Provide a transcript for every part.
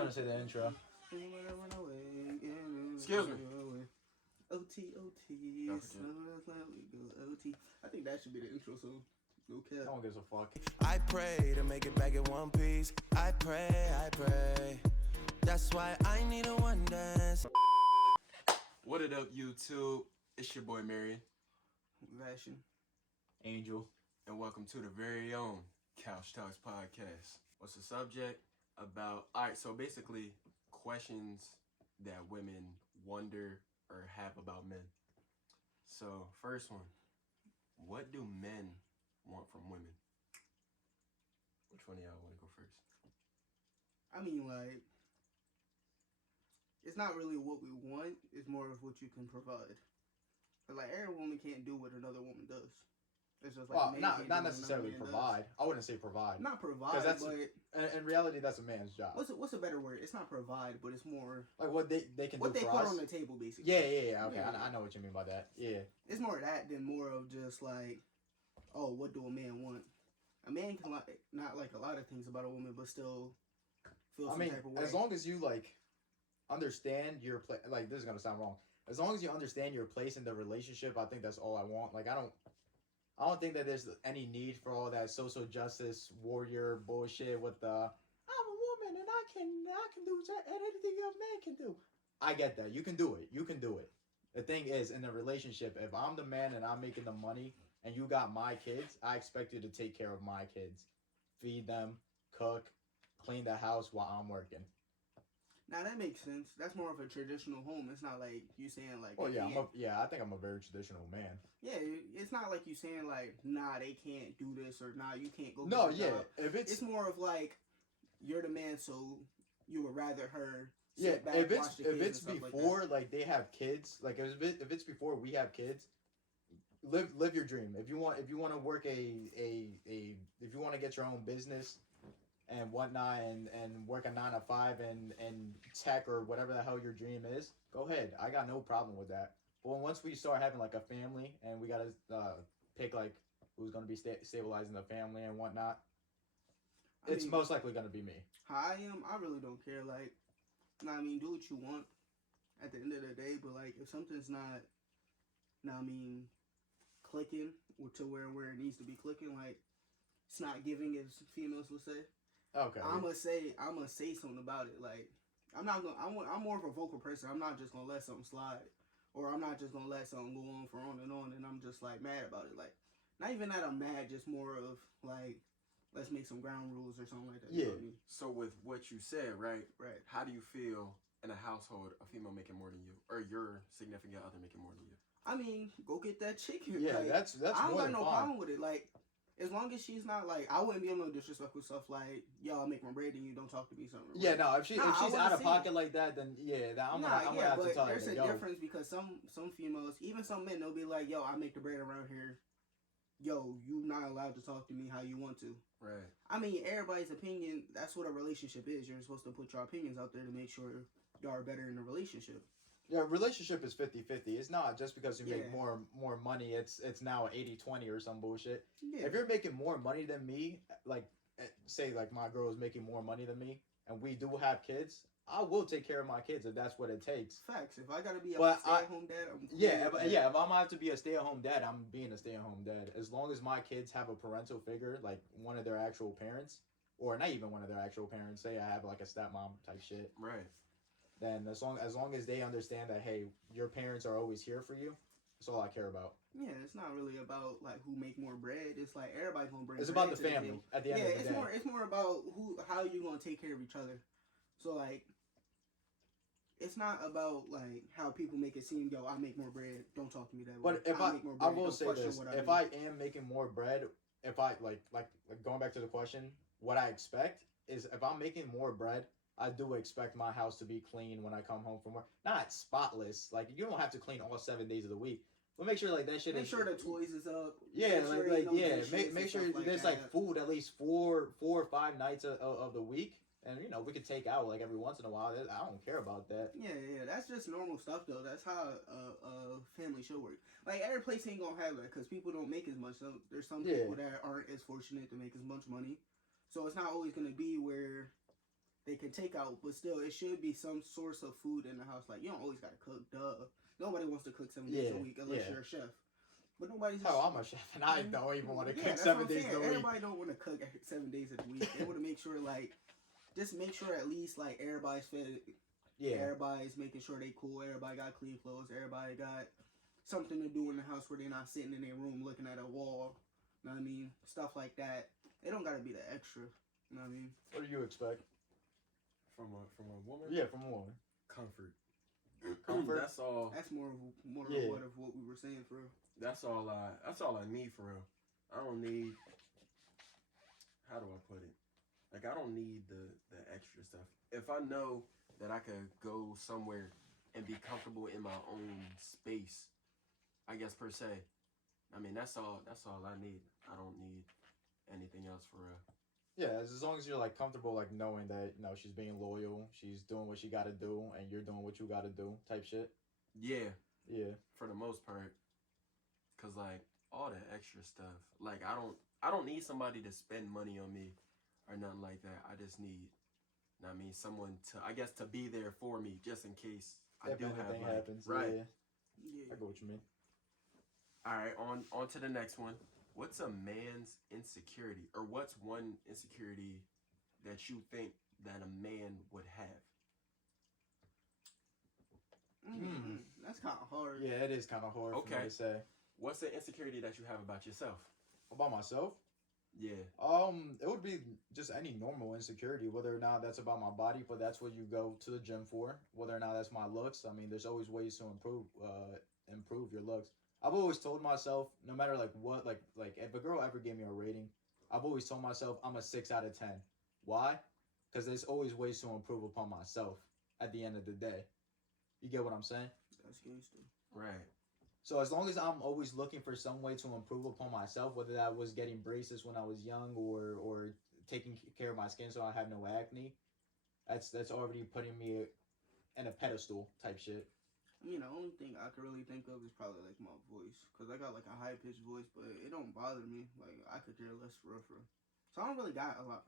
gonna say the intro. Excuse me. OT. I think that should be the intro song. No cap. No one gives a fuck. I pray to make it back in one piece. I pray. That's why I need a one dance. What it up, YouTube? It's your boy Marion. Vashawn. Angel. And welcome to the very own Couch Talks podcast. What's the subject? Alright, so basically questions that women wonder or have about men. So, first one. What do men want from women? Which one of y'all want to go first? I mean, like, it's not really what we want. It's more of what you can provide. But, like, every woman can't do what another woman does. It's just like not necessarily provide. I wouldn't say provide. Not provide, but in reality, that's a man's job. What's a better word? It's not provide, but it's more like what they can what do they for put us. on the table, basically. Yeah. Okay, Yeah. I know what you mean by that. Yeah. It's more of that than more of just like, oh, what do a man want? A man can not like a lot of things about a woman, but still feel some type of way. As long as you like understand your place. Like, this is gonna sound wrong. As long as you understand your place in the relationship, I think that's all I want. Like, I don't think that there's any need for all that social justice warrior bullshit with the I'm a woman and I can do anything a man can do. I get that. You can do it. The thing is, in a relationship, if I'm the man and I'm making the money and you got my kids, I expect you to take care of my kids. Feed them, cook, clean the house while I'm working. Now that makes sense. That's more of a traditional home. It's not like you saying like. Well, I think I'm a very traditional man. Yeah, it's not like you saying like, nah, they can't do this or nah, you can't go. No, yeah. If it's more of like, you're the man, so you would rather her. Yeah, sit back, if watch the kids it's and before like they have kids, like if it's before we have kids, live your dream. If you want to work if you want to get your own business and whatnot and work a 9 to 5 and tech or whatever the hell your dream is, go ahead. I got no problem with that. But once we start having like a family and we gotta pick like who's gonna be stabilizing the family and whatnot, it's most likely gonna be me. How I am, I really don't care. Like, do what you want at the end of the day. But like, if something's not, clicking to where it needs to be clicking, like it's not giving, as females would say. Okay. I'm gonna say something about it. Like, I'm more of a vocal person. I'm not just gonna let something slide, or I'm not just gonna let something go on for on, and I'm just like mad about it. Like, not even that I'm mad, just more of like, let's make some ground rules or something like that. Yeah. You know what I mean? So with what you said, right? Right. How do you feel in a household, a female making more than you, or your significant other making more than you? Go get that chicken. Yeah, like, that's I don't more got than no fine. problem with it. Like, as long as she's not like, I wouldn't be able to disrespect with stuff like, yo, I make my bread and you don't talk to me something. Yeah, no, if she's out of pocket like that, then I'm gonna have to tell her. There's a difference because some females, even some men, they'll be like, yo, I make the bread around here. Yo, you not allowed to talk to me how you want to. Right. Everybody's opinion, that's what a relationship is. You're supposed to put your opinions out there to make sure y'all are better in the relationship. Yeah, relationship is 50-50. It's not just because you make more money, it's now 80-20 or some bullshit. Yeah. If you're making more money than me, like, say, like, my girl is making more money than me, and we do have kids, I will take care of my kids if that's what it takes. Facts. If I gotta be a stay-at-home dad, I'm cool. If I'm gonna have to be a stay-at-home dad, I'm being a stay-at-home dad. As long as my kids have a parental figure, like one of their actual parents, or not even one of their actual parents, say I have like a stepmom type shit. Right. Then as long as they understand that, hey, your parents are always here for you, that's all I care about. Yeah, it's not really about like who make more bread. It's like everybody's gonna bring. It's about the family at the end of the day. It's more about how you gonna take care of each other. So like, it's not about like how people make it seem. Yo, I make more bread. Don't talk to me that way. But if I will say this: if I am making more bread, if I like going back to the question, what I expect is if I'm making more bread, I do expect my house to be clean when I come home from work. Not spotless. Like, you don't have to clean all 7 days of the week. But make sure like that shit. Make sure the toys is up. Yeah, make sure there's like food at least 4 or 5 nights of the week. And, we could take out like every once in a while. I don't care about that. Yeah, that's just normal stuff though. That's how a family should work. Like, every place ain't gonna have that because people don't make as much. So there's some people that aren't as fortunate to make as much money. So it's not always gonna be where they can take out, but still, it should be some source of food in the house. Like, you don't always gotta cook, duh. Nobody wants to cook 7 days a week unless you're a chef. But nobody's. Oh, I'm a chef, and I don't even want to cook that's 7 what I'm days saying. a week. Everybody don't want to cook 7 days a week. They want to make sure, like, just make sure at least, like, everybody's fed. Yeah. Everybody's making sure they cool. Everybody got clean clothes. Everybody got something to do in the house where they're not sitting in their room looking at a wall. You know what I mean? Stuff like that. It don't gotta be the extra. You know what I mean? What do you expect? From a woman? Yeah, from a woman. Comfort. Comfort. That's all. That's more of what we were saying for real. That's all I need for real. I don't need. How do I put it? Like, I don't need the extra stuff. If I know that I could go somewhere and be comfortable in my own space, I guess per se. I mean, that's all I need. I don't need anything else for real. Yeah, as long as you're like comfortable, like knowing that she's being loyal, she's doing what she got to do, and you're doing what you got to do, type shit. Yeah. Yeah. For the most part, cause like all that extra stuff, like I don't need somebody to spend money on me or nothing like that. I just need, someone to be there for me just in case I do have anything happens. right. Yeah. I get what you mean. All right, on to the next one. What's a man's insecurity, or what's one insecurity that you think that a man would have? That's kind of hard. Yeah, it is kind of hard for me to say. What's the insecurity that you have about yourself? About myself? Yeah. It would be just any normal insecurity, whether or not that's about my body, but that's what you go to the gym for. Whether or not that's my looks. I mean, there's always ways to improve your looks. I've always told myself, no matter like what, like if a girl ever gave me a rating, I've always told myself I'm a 6 out of 10. Why? Because there's always ways to improve upon myself at the end of the day. You get what I'm saying? That's gangster. Right. So as long as I'm always looking for some way to improve upon myself, whether that was getting braces when I was young or taking care of my skin so I have no acne, that's already putting me in a pedestal type shit. I mean, the only thing I could really think of is probably like my voice, cause I got like a high pitched voice, but it don't bother me. Like I could care less for real. So I don't really got a lot.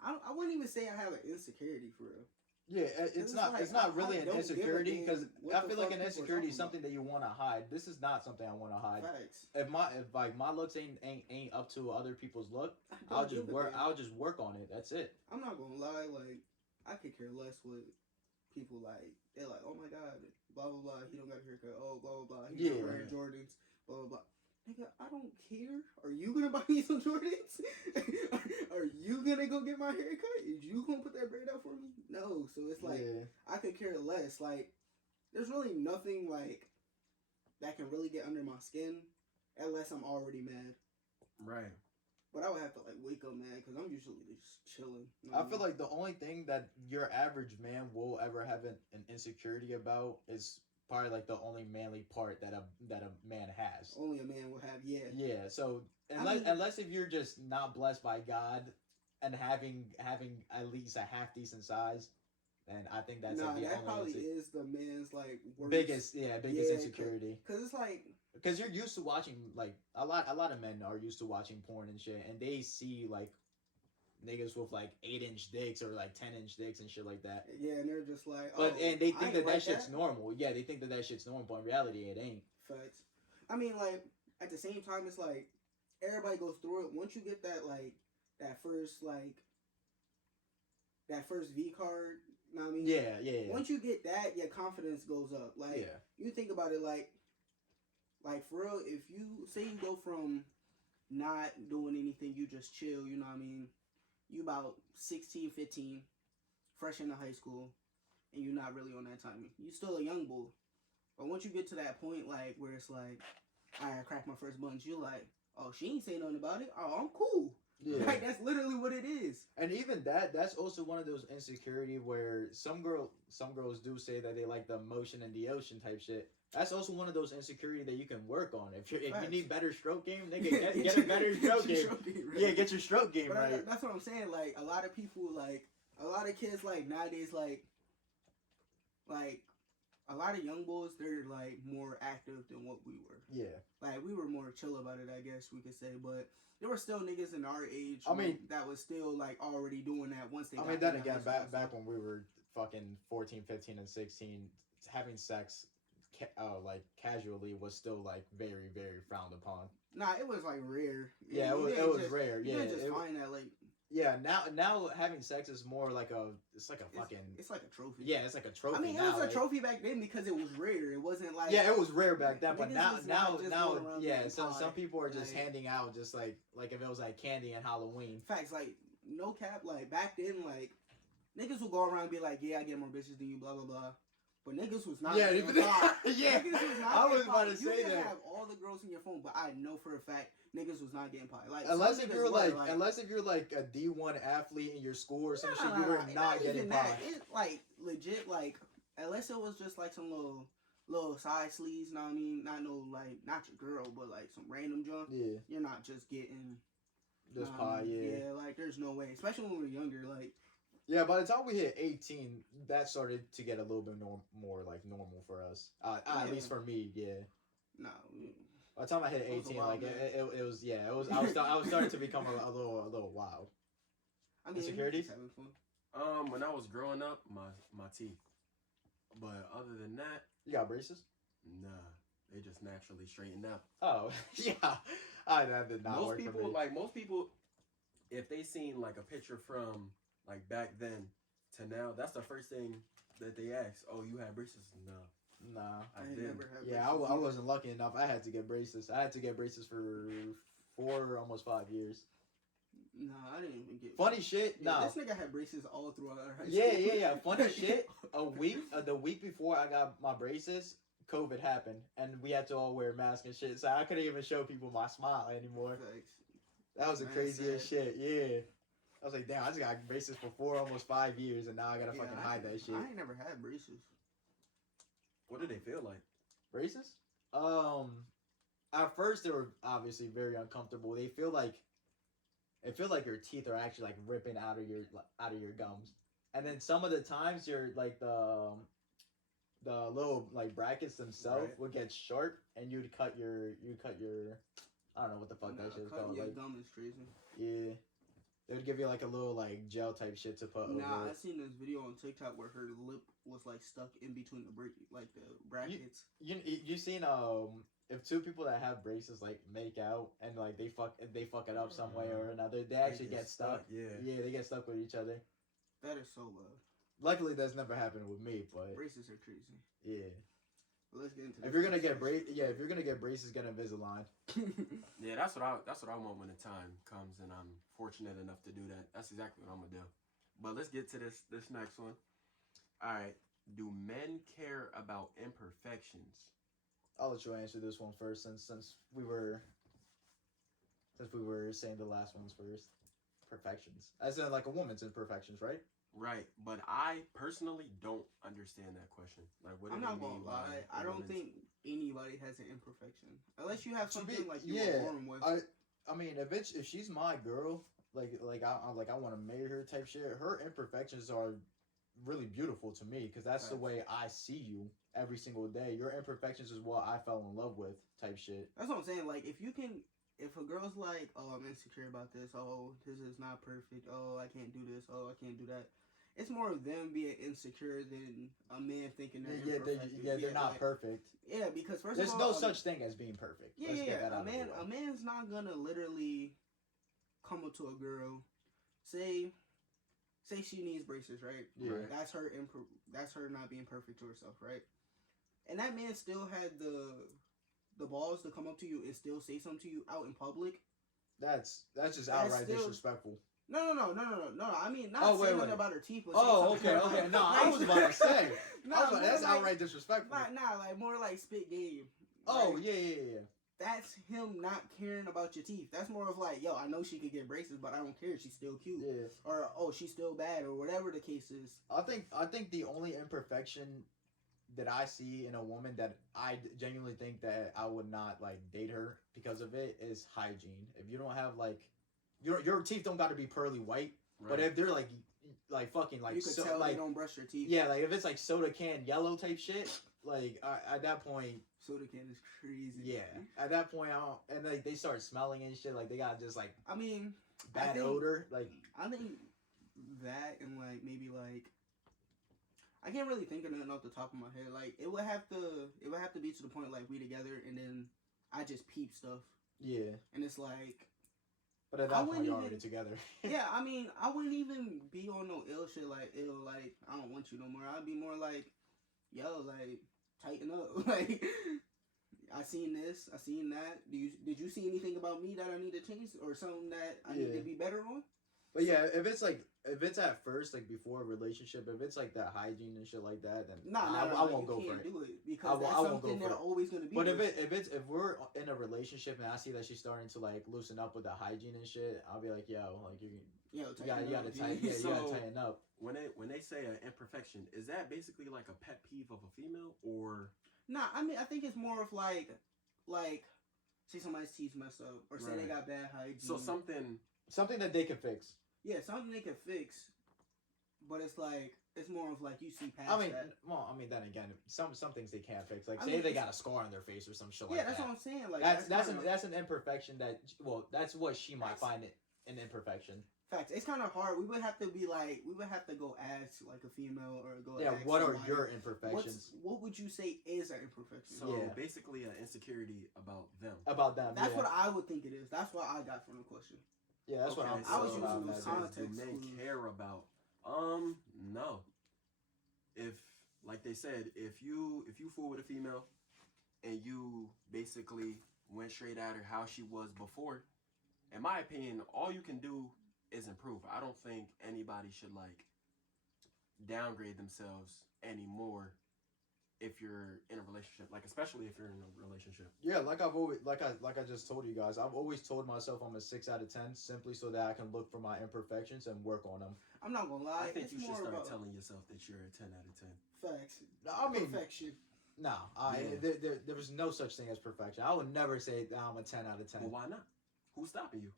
I wouldn't even say I have an insecurity for real. Yeah, it's not really an insecurity, because I feel like an insecurity is something about. that you want to hide. This is not something I want to hide. Facts. If my looks ain't up to other people's look, I'll just work on it. That's it. I'm not gonna lie, like I could care less what people like. They're like, oh my god, blah blah blah. He don't got a haircut. Oh blah blah blah. He's not wearing Jordans. Blah blah blah. Nigga, I don't care. Are you gonna buy me some Jordans? Are you gonna go get my haircut? Is you gonna put that braid out for me? No. So it's like I could care less. Like there's really nothing like that can really get under my skin unless I'm already mad. Right. But I would have to like wake up mad because I'm usually just chilling. You know I feel like the only thing that your average man will ever have an insecurity about is probably like the only manly part that a man has. Only a man will have, yeah. Yeah. So unless if you're just not blessed by God and having at least a half decent size, then I think that's that only probably is the man's like worst. biggest insecurity. Because it's like. Because you're used to watching, like, a lot of men are used to watching porn and shit, and they see, like, niggas with, like, 8-inch dicks or, like, 10-inch dicks and shit like that. Yeah, and they're just like, and they think that like shit's normal. Yeah, they think that shit's normal, but in reality, it ain't. Facts. I mean, like, at the same time, it's like, everybody goes through it. Once you get that, like, that first V card, you know what I mean? Yeah. Once you get that, your confidence goes up. Like, you think about it, like, for real, if you say you go from not doing anything, you just chill, you know what I mean? You about 16, 15, fresh into high school, and you're not really on that timing. You still a young bull. But once you get to that point, like, where it's like, I cracked my first bunch, you're like, oh, she ain't say nothing about it. Oh, I'm cool. Yeah. Like, that's literally what it is. And even that's also one of those insecurity where some girls do say that they like the motion in the ocean type shit. That's also one of those insecurity that you can work on. If you need better stroke game, nigga, get a better stroke game. Right. Yeah, get your stroke game but right. That's what I'm saying. Like, a lot of people, like, a lot of kids, like, nowadays, like, a lot of young boys, they're like more active than what we were. Yeah. Like we were more chill about it, I guess we could say. But there were still niggas in our age. I mean, that was still like already doing that once they. I mean, then again, back when we were fucking 14, 15, and 16, having sex, like casually, was still like very, very frowned upon. Nah, it was like rare. Yeah, it was rare. You Yeah, didn't just find that like. Yeah, now having sex is more like it's like a trophy. Yeah, it's like a trophy. I mean, it was a trophy back then because it was rare. It wasn't like it was rare back then, but now yeah. So some people are just handing out just like if it was like candy and Halloween. Facts, like no cap, like back then, like niggas would go around and be like, yeah, I get more bitches than you, blah blah blah. But niggas was not. Yeah, yeah. Niggas was not I was about to say that. You can have all the girls in your phone, but I know for a fact niggas was not getting pie. Like unless if you're like a D1 athlete in your school or some shit, you were not getting pie. It's like legit, like unless it was just like some little side sleeves. Know what I mean? Not your girl, but like some random junk. Yeah, you're not just getting this pie. Yeah, like there's no way, especially when we were younger, like. Yeah, by the time we hit 18, that started to get a little bit more like normal for us. At least for me, yeah. No. By the time I hit 18, like it was I was starting to become a little wild. I mean, insecurities. When I was growing up, my teeth. But other than that, you got braces? Nah, they just naturally straightened out. Oh yeah, that did not work for me. Most people, if they seen like a picture from like back then to now, that's the first thing that they ask. Oh, you had braces? No. Nah. I never had braces. Yeah, I wasn't lucky enough. I had to get braces. I had to get braces for 4, almost 5 years. Nah, I didn't even get funny shit. Yeah, nah. This nigga had braces all throughout our high school. Yeah. Funny shit. The week before I got my braces, COVID happened, and we had to all wear masks and shit. So I couldn't even show people my smile anymore. Thanks. That was the craziest shit. Yeah. I was like, damn, I just got braces for 4, almost 5 years, and now I gotta fucking hide that shit. I ain't never had braces. What did they feel like? Braces? At first they were obviously very uncomfortable. They feel like your teeth are actually like ripping out of your gums, and then some of the times you're like the little like brackets themselves would get sharp, and you'd cut your I don't know what the fuck that shit is called. Your like gum is crazy. Yeah. They would give you like a little like gel type shit to put over. Nah, I seen this video on TikTok where her lip was like stuck in between the brackets. You seen if two people that have braces like make out and like they fuck it up some way or another, they actually get stuck. Yeah, they get stuck with each other. That is so loud. Luckily, that's never happened with me, but braces are crazy. Yeah. Let's get into. If you're gonna get braces, get Invisalign. Yeah, that's what I want when the time comes, and I'm fortunate enough to do that. That's exactly what I'm gonna do. But let's get to this next one. All right, do men care about imperfections? I'll let you answer this one first, since we were saying the last ones first. Perfections, as in like a woman's imperfections, right? Right, but I personally don't understand that question. Like, what do they mean? I'm not gonna lie. I don't think anybody has an imperfection unless you have something like you were born with. I mean, if she's my girl, like I want to marry her type shit. Her imperfections are really beautiful to me because that's the way I see you every single day. Your imperfections is what I fell in love with type shit. That's what I'm saying. Like, if a girl's like, oh, I'm insecure about this. Oh, this is not perfect. Oh, I can't do this. Oh, I can't do that. It's more of them being insecure than a man thinking they're imperfect. They're not perfect. Yeah, because there's no such thing as being perfect. A man's not gonna literally come up to a girl, say she needs braces, right? Yeah. That's her not being perfect to herself, right? And that man still had the balls to come up to you and still say something to you out in public. That's just outright disrespectful. No. I mean, not saying nothing about her teeth. But okay. No, I was about to say. That's like, outright disrespectful. Like more like spit game. Oh, like, yeah. That's him not caring about your teeth. That's more of like, yo, I know she could get braces, but I don't care. She's still cute. Yeah. Or, oh, she's still bad, or whatever the case is. I think the only imperfection that I see in a woman that I genuinely think that I would not like date her because of it is hygiene. If you don't have like your teeth don't got to be pearly white, but if they're like like fucking like you could so, tell like they don't brush their teeth. yeah, like if it's like soda can yellow type shit, like at that point, Soda can is crazy. yeah, at that point I don't, and like they start smelling and shit, like they got just like I mean, bad think- odor, like I think that and like maybe like I can't really think of nothing off the top of my head. Like it would have to be to the point like we together and then I just peep stuff yeah. and it's like But at I that point, wouldn't you're even- already together. yeah, I mean I wouldn't even be on no ill shit like ill like I don't want you no more. I'd be more like yo like tighten up like I seen this, I seen that. Did you see anything about me that I need to change or something that I need to be better on? But yeah, if it's at first, like before a relationship, if it's like that hygiene and shit like that, then I won't go for it. Do it because that's something they're always gonna be. But if we're in a relationship and I see that she's starting to like loosen up with the hygiene and shit, I'll be like, yo, like you gotta tighten up. When they say an imperfection, is that basically like a pet peeve of a female or? Nah, I mean I think it's more of like say somebody's teeth messed up or say they got bad hygiene. So something that they can fix. Yeah, something they can fix, but it's like it's more of like you see past. I mean, that. well, I mean, then again, some things they can't fix. Like, say they got a scar on their face or some shit like that. Yeah, that's what I'm saying. Like that's an imperfection that that's what she might find it an imperfection. Facts. It's kind of hard. We would have to go ask like a female or go. Yeah, ask what are somebody, your imperfections? What would you say is an imperfection? So basically, an insecurity about them. About them. That's what I would think it is. That's what I got from the question. Yeah, that's what I was using those context do men care about? No. If like they said, if you fool with a female, and you basically went straight at her how she was before, in my opinion, all you can do is improve. I don't think anybody should like downgrade themselves anymore if you're in a relationship, like especially if you're in a relationship. Yeah, like I've always like I just told you guys, I've always told myself I'm a 6 out of 10 simply so that I can look for my imperfections and work on them. I'm not gonna lie. I think it's you should more start about telling yourself that you're a 10 out of 10. Facts. I mean, perfection. No, there was no such thing as perfection. I would never say that I'm a 10 out of 10. Well, why not? Who's stopping you?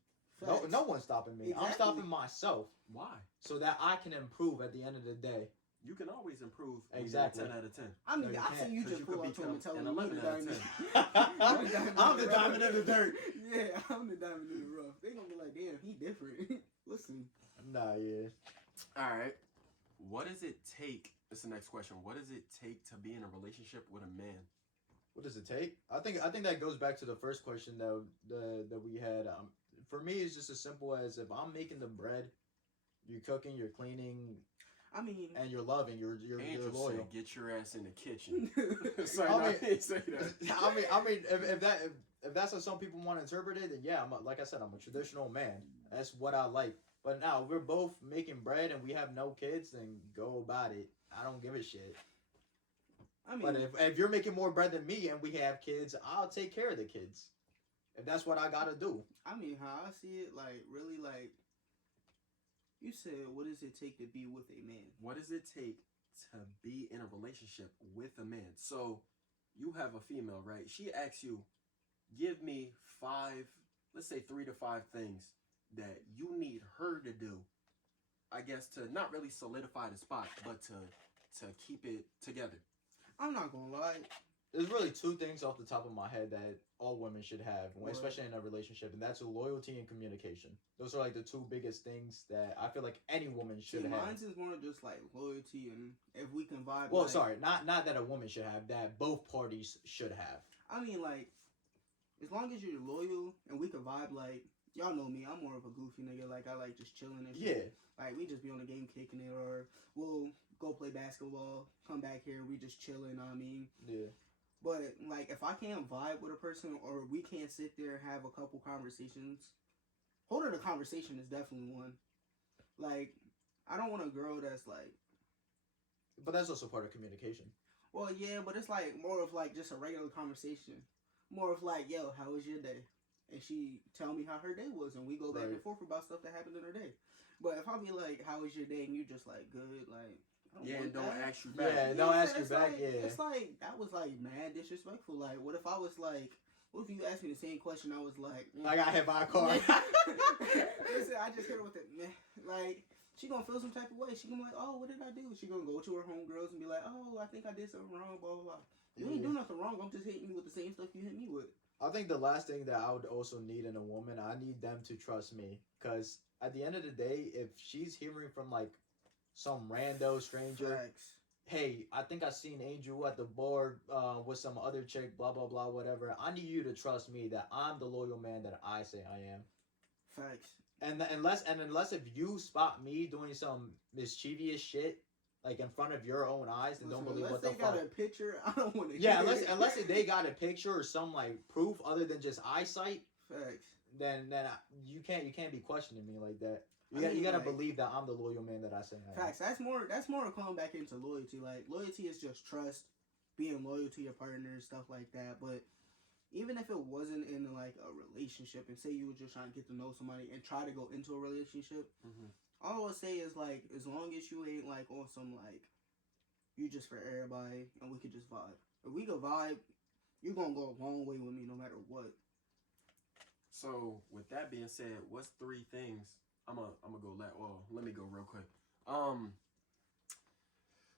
No one's stopping me. Exactly. I'm stopping myself. Why? So that I can improve at the end of the day. You can always improve. Exactly. 10 out of 10. I mean, No, you I see you can't, just 'cause you pull could up to him and tell become him an you're the 11 diamond. out of 10. I'm the diamond in the dirt. Yeah, I'm the diamond in the rough. They gonna be like, damn, he different. Listen. Nah, yeah. All right. What does it take? That's the next question. What does it take to be in a relationship with a man? What does it take? I think that goes back to the first question that we had. For me, it's just as simple as if I'm making the bread, you're cooking, you're cleaning. I mean, and you're loving, you're Angel loyal. said, get your ass in the kitchen. Sorry, I didn't say that. I mean, if that's how some people want to interpret it, then yeah, like I said, I'm a traditional man. That's what I like. But now we're both making bread and we have no kids, then go about it. I don't give a shit. I mean, but if you're making more bread than me and we have kids, I'll take care of the kids. If that's what I gotta do. I mean, how I see it, like, really, like, you said, what does it take to be with a man? What does it take to be in a relationship with a man? So, you have a female, right? She asks you, give me 5, let's say 3 to 5 things that you need her to do, I guess, to not really solidify the spot, but to keep it together. I'm not gonna lie. There's really 2 things off the top of my head that all women should have, especially in a relationship, and that's loyalty and communication. Those are like the 2 biggest things that I feel like any woman should have. Mine's is more just like loyalty, and if we can vibe. Well, like, sorry, not that a woman should have, that both parties should have. I mean, like, as long as you're loyal and we can vibe, like, y'all know me, I'm more of a goofy nigga. Like, I like just chilling and shit. Yeah. Like, we just be on the game kicking it, or we'll go play basketball, come back here, we just chilling, I mean. Yeah. But, like, if I can't vibe with a person or we can't sit there and have a couple conversations, holding a conversation is definitely one. Like, I don't want a girl that's, like... But that's also part of communication. Well, yeah, but it's, like, more of, like, just a regular conversation. More of, like, yo, how was your day? And she tell me how her day was, and we go back and forth about stuff that happened in her day. But if I be like, how was your day? And you just, like, good, like... Yeah, and don't ask you back. Yeah, don't ask you back, like, yeah. It's like, that was like mad disrespectful. Like, what if I was like, what if you asked me the same question, I was like... I got hit by a car. Listen, I just hit her with it, meh. Like, she gonna feel some type of way. She gonna be like, oh, what did I do? She gonna go to her homegirls and be like, oh, I think I did something wrong, blah, blah, blah. You ain't do nothing wrong. I'm just hitting you with the same stuff you hit me with. I think the last thing that I would also need in a woman, I need them to trust me. Because at the end of the day, if she's hearing from like some rando stranger, Facts. hey, I think I seen Angel at the bar with some other chick, blah, blah, blah, whatever. I need you to trust me that I'm the loyal man that I say I am. Facts. And unless if you spot me doing some mischievous shit, like in front of your own eyes, then don't believe what the fuck. Unless they got a picture, I don't want to. Yeah, unless they got a picture or some like proof other than just eyesight. Facts. Then you can't be questioning me like that. You I mean, gotta like, believe that I'm the loyal man that I say I am. Facts. That's more coming back into loyalty. Like loyalty is just trust, being loyal to your partner, stuff like that. But even if it wasn't in like a relationship, and say you were just trying to get to know somebody and try to go into a relationship, all I would say is like, as long as you ain't like on some like, you just for everybody and we could just vibe. If we could vibe, you're gonna go a long way with me no matter what. So with that being said, what's 3 things? I'm gonna go let me go real quick.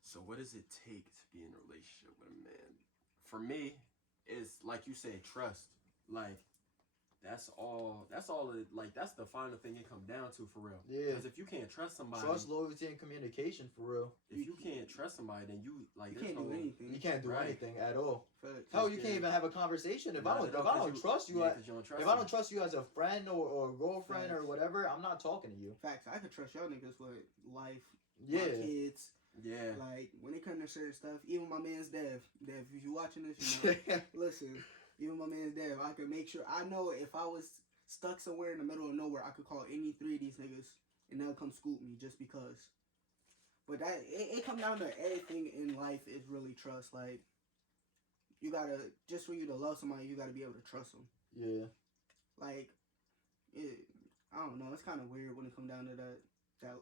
So what does it take to be in a relationship with a man? For me, it's like you said, trust. Like that's all it, like that's the final thing it comes down to for real. Yeah. Because if you can't trust somebody, Trust, loyalty, and communication for real. if you can't trust somebody, then you like You can't do anything. You can't do Right. anything at all. Facts. Hell, you can't even have a conversation if I don't trust you. Yeah, 'cause you don't trust If I don't trust you as a friend or girlfriend or whatever, I'm not talking to you. Facts. I could trust y'all niggas with life, Yeah. my kids. Yeah. Like when it comes to certain stuff, even my man's Dev, if you watching this, you know, listen. Even my man's Dev, I could make sure. I know if I was stuck somewhere in the middle of nowhere, I could call any 3 of these niggas and they'll come scoop me just because. But that it comes down to everything in life is really trust. Like you gotta, just for you to love somebody, you gotta be able to trust them. Yeah. Like I don't know. It's kind of weird when it comes down to that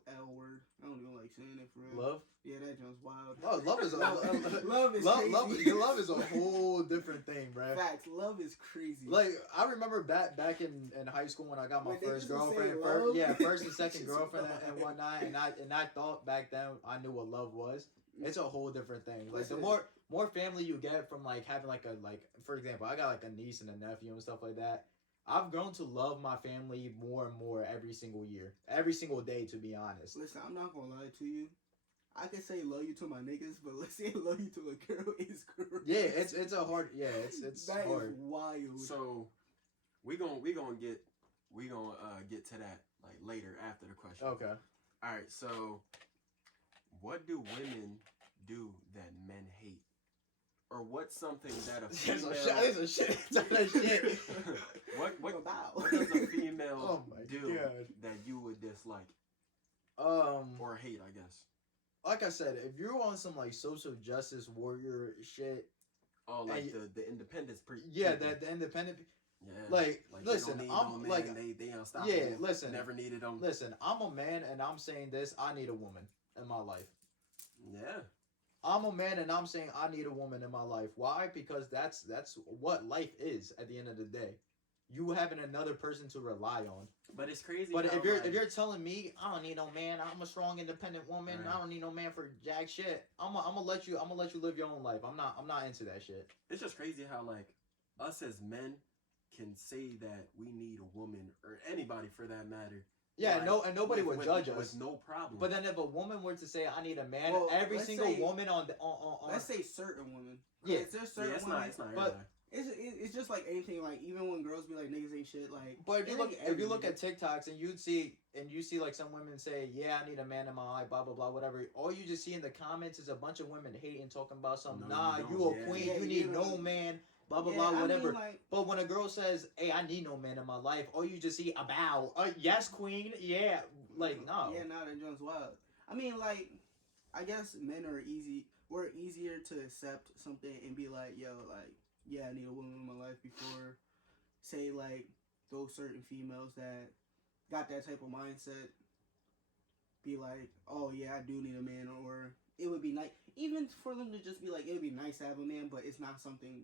L word. I don't even like saying it for real. Love? Yeah, that joint's wild. Oh, love is love is crazy. love is a whole different thing, bruh. Facts. Love is crazy. Like I remember back in high school when I got my When first niggas was girlfriend, saying love. first and second Shit's girlfriend wild. and whatnot, and I thought back then I knew what love was. It's a whole different thing. Like the Listen. more family you get from like having like for example, I got like a niece and a nephew and stuff like that. I've grown to love my family more and more every single year, every single day, to be honest. Listen, I'm not gonna lie to you. I can say love you to my niggas, but let's say love you to a girl is crazy. Yeah, it's a hard. Yeah, it's that hard. is wild. So we gonna get to that like later after the question. Okay. All right. So what do women do that men hate? Or what's something that a female... There's a shit ton of shit. what does a female Oh my do God. that you would dislike? Or hate, I guess. Like I said, if you're on some like social justice warrior shit, Oh, like and the independence yeah, people. the independent, Yeah. like they listen, don't need I'm no man, like, they unstoppable. yeah, listen, Never needed them. listen, I'm a man and I'm saying this, I need a woman in my life. Yeah. I'm a man and I'm saying I need a woman in my life. Why? Because that's what life is at the end of the day. You having another person to rely on. But it's crazy. But how, if you're telling me I don't need no man, I'm a strong independent woman, Right. I don't need no man for jack shit. I'm gonna let you live your own life. I'm not into that shit. It's just crazy how like us as men can say that we need a woman or anybody for that matter. Yeah, like, no, and nobody would judge us. with no problem. But then if a woman were to say I need a man, Well, every let's single say- woman on Let's say certain women. Yeah. There's certain it's women. not. It's not but- everybody. It's just like anything. Like even when girls be like niggas ain't shit. Like, But if you it look ain't if you every look nigga. at TikToks and you see like some women say, yeah, I need a man in my life, blah blah blah, whatever. All you just see in the comments is a bunch of women hating, talking about something. No, Nah, you you don't. a Yeah. queen, Yeah, you you need no don't. man, blah blah Yeah, blah, I mean, whatever. like, But when a girl says, hey, I need no man in my life, all you just see about, yes, queen, yeah, like no. Yeah, nah, that joint's wild. I mean, like, I guess men are we're easier to accept something and be like, yo, like, yeah, I need a woman in my life before, say, like, those certain females that got that type of mindset be like, oh, yeah, I do need a man, or it would be nice, even for them to just be like, it would be nice to have a man, but it's not something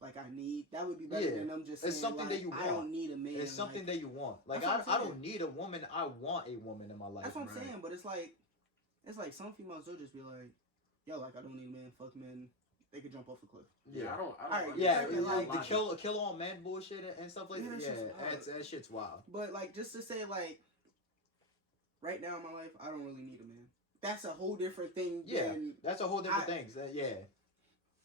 like I need. That would be better than them just saying, it's something like, that you want. I don't need a man. It's something like, that you want. Like I don't need a woman. I want a woman in my life. That's what I'm saying. But it's like some females will just be like, yo, like I don't need a man. Fuck men. They could jump off a cliff. Yeah, I don't. Alright, Yeah, like the kill all men bullshit and stuff like that. Yeah, that shit's wild. But like, just to say, like, right now in my life, I don't really need a man. That's a whole different thing. Yeah, that's a whole different thing.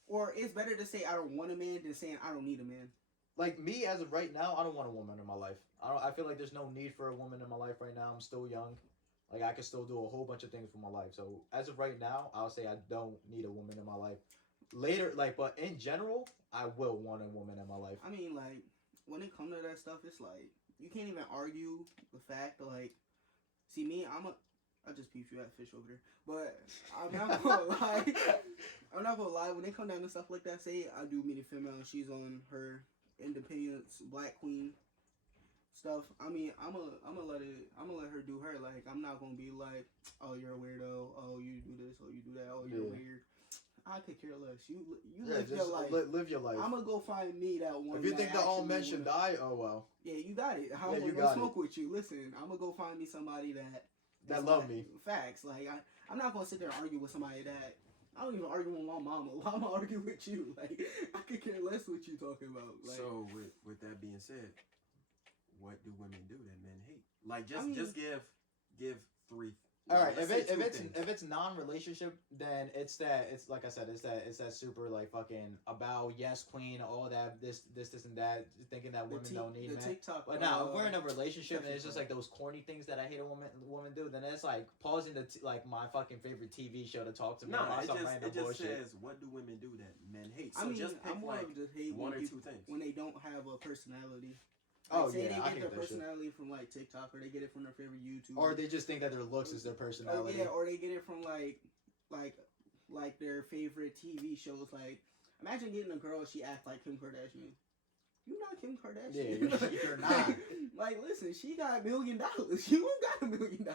Or it's better to say I don't want a man than saying I don't need a man. Like me, as of right now, I don't want a woman in my life. I feel like there's no need for a woman in my life right now. I'm still young. Like I can still do a whole bunch of things for my life. So as of right now, I'll say I don't need a woman in my life. Later, like, but in general, I will want a woman in my life. I mean, like, when it comes to that stuff, it's like you can't even argue the fact that, like, see me, I just peeped you at fish over there, but I'm not gonna lie. I'm not gonna lie. When it come down to stuff like that, say I do meet a female and she's on her independence, black queen stuff. I mean, I'm gonna let her do her. Like, I'm not gonna be like, oh, you're a weirdo. Oh, you do this. Oh, you do that. Oh, you're weird. I could care less. You live your life. Live your life. I'm gonna go find me that one. If you think that all men should die, oh well. Yeah, you got it. I'm gonna go smoke with you. Listen, I'm gonna go find me somebody that love me. Facts. Like I'm not gonna sit there and argue with somebody that I don't even argue with my mama. Why am I arguing with you? Like I could care less what you talking about. Like, so with that being said, what do women do that men hate? Like just give three. All right, if it's non-relationship, then it's like I said, it's that super like fucking about yes queen, all that this and that, thinking that women don't need men. TikTok, but now if we're in a relationship and it's just like those corny things that I hate a woman do, then it's like pausing like my fucking favorite TV show to talk to me about some random bullshit. It just says what do women do that men hate. So I mean, just pick I'm more like of just hate one or two things when they don't have a personality. Like, say they get their personality from like TikTok, or they get it from their favorite YouTuber, or they just think that their looks is their personality. Or they get it from like their favorite TV shows. Like, imagine getting a girl, she acts like Kim Kardashian. You're not Kim Kardashian. Yeah, you're not. Like, listen, she got $1 million. You don't got $1 million.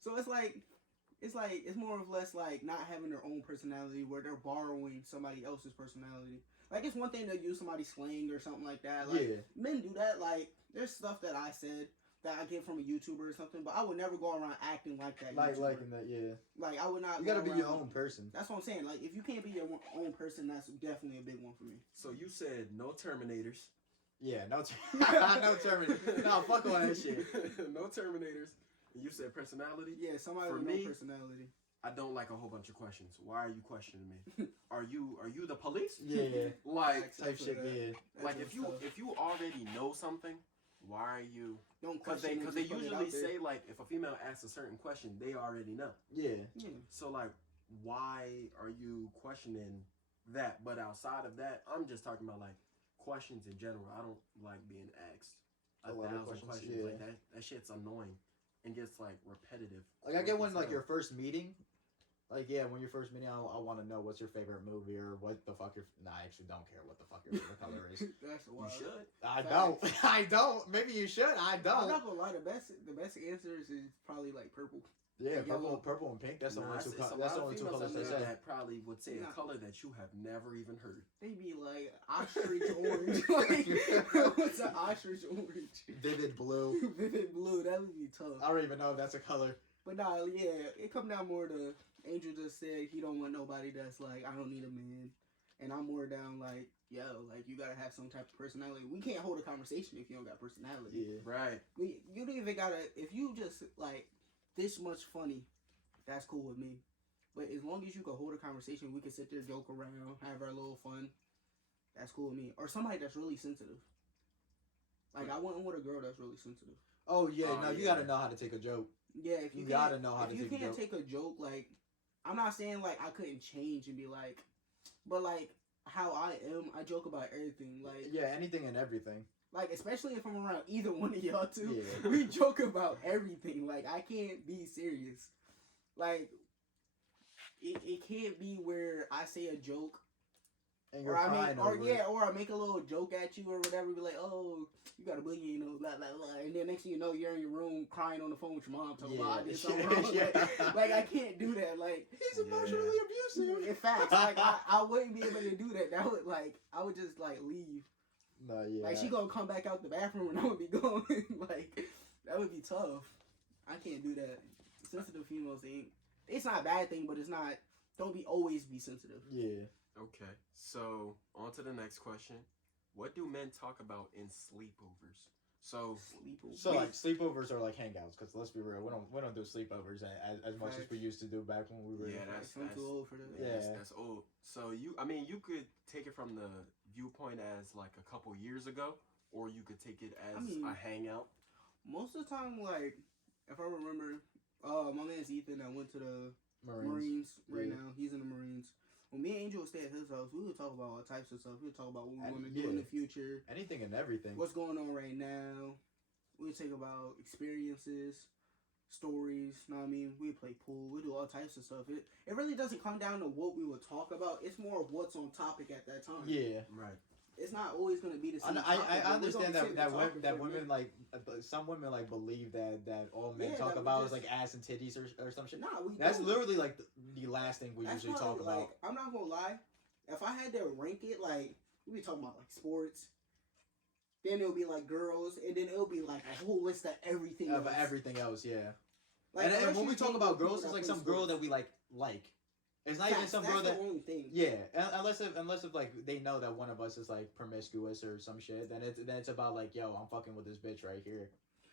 So it's more or less like not having their own personality, where they're borrowing somebody else's personality. Like, it's one thing to use somebody's slang or something like that. Like, men do that. Like, there's stuff that I said that I get from a YouTuber or something, but I would never go around acting like that. Like that, yeah. Like, I would not. You gotta be your own person. That's what I'm saying. Like, if you can't be your own person, that's definitely a big one for me. So you said no Terminators. Yeah, no Terminators. No, fuck all that shit. No Terminators. And you said personality. Yeah, somebody with no personality. I don't like a whole bunch of questions. Why are you questioning me? Are you the police? Yeah. Like type shit. Yeah. Like if you already know something, why are you? Don't because they usually say like if a female asks a certain question, they already know. Yeah. So like, why are you questioning that? But outside of that, I'm just talking about like questions in general. I don't like being asked a thousand questions. Yeah. Like that shit's annoying and gets like repetitive. Like I get when like your first meeting. Like, yeah, when you're first meeting, I want to know what's your favorite movie or what the fuck I actually don't care what the fuck your favorite color is. That's wild. You should. I don't. Maybe you should. I don't. I'm not gonna lie. The best answers is probably like purple. Yeah, purple and pink. That's the only two. That's the only two colors they say. That probably would say a color that you have never even heard. They be like ostrich orange. Like, what's an ostrich orange? Vivid blue. Vivid blue. That would be tough. I don't even know if that's a color. But nah, yeah, it come down more to Angel just said he don't want nobody that's like, I don't need a man. And I'm more down like, yo, like you gotta have some type of personality. We can't hold a conversation if you don't got personality. Yeah. Right. You don't even gotta, if you just like this much funny, that's cool with me. But as long as you can hold a conversation, we can sit there, joke around, have our little fun. That's cool with me. Or somebody that's really sensitive. Like I went with a girl that's really sensitive. Oh yeah, you gotta know how to take a joke. Yeah, if you gotta know how to take a joke. If you can't take a joke, like I'm not saying like I couldn't change and be like, but like how I am, I joke about everything. Like yeah, anything and everything. Like especially if I'm around either one of y'all two, yeah. We joke about everything. Like I can't be serious. Like it can't be where I say a joke And you're Or I crying make, or over yeah, it. or I make a little joke at you or whatever, be like, oh, you got a boogie, you know, blah blah blah, and then next thing you know, you're in your room crying on the phone with your mom, talking about I did something wrong. Like I can't do that. Like He's emotionally abusive. in fact, like I wouldn't be able to do that. That would I would just like leave. No, yeah. Like she gonna come back out the bathroom and I would be going. Like that would be tough. I can't do that. Sensitive females ain't. It's not a bad thing, but it's not. Don't always be sensitive. Yeah. Okay, so on to the next question. What do men talk about in sleepovers? So Sleepovers. So like sleepovers are like hangouts, because let's be real, we don't do sleepovers as much as we used to do back when we were. Yeah, I'm too old for that. That's old. So you could take it from the viewpoint as like a couple years ago, or you could take it as a hangout. Most of the time, like if I remember, my man's Ethan that went to the Marines right now. He's in the Marines. When me and Angel would stay at his house, we would talk about all types of stuff. We would talk about what we want to do in the future. Anything and everything. What's going on right now. We would talk about experiences, stories, know what I mean? We would play pool. We do all types of stuff. It really doesn't come down to what we would talk about. It's more of what's on topic at that time. Yeah. Right. It's not always going to be the same I understand that women like some women like believe that all men talk about is like ass and titties or some shit. Nah, that's literally like the last thing we usually talk about. Like, I'm not gonna lie, if I had to rank it, like we be talking about like sports, then it'll be like girls, and then it'll be like a whole list of everything else. Everything else, yeah. Like, and when we talk about girls, it's like some girl that we like. It's not even some girl that. That's the only thing. Yeah, unless if like they know that one of us is like promiscuous or some shit, then it's about like, yo, I'm fucking with this bitch right here.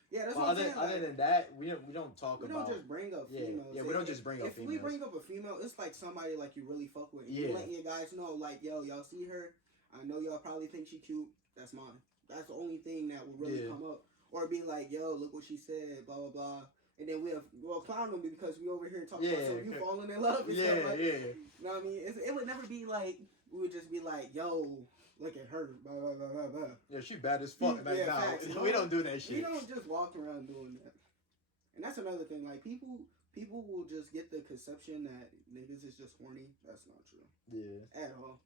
Yeah, that's what I'm saying. Other than that, we don't talk about. We don't just bring up females. Yeah, we don't just bring up if females. If we bring up a female, it's like somebody like you really fuck with. Yeah. You let your guys know, like, yo, y'all see her. I know y'all probably think she cute. That's mine. That's the only thing that would really come up. Or be like, yo, look what she said, blah blah blah. And then we'll clown them because we over here talking about you falling in love and stuff like. You know what I mean? It would never be like we would just be like, yo, look at her, blah blah blah blah blah. Yeah, she bad as fuck. We don't do that shit. We don't just walk around doing that. And that's another thing. Like people will just get the conception that niggas is just horny. That's not true. Yeah. At all.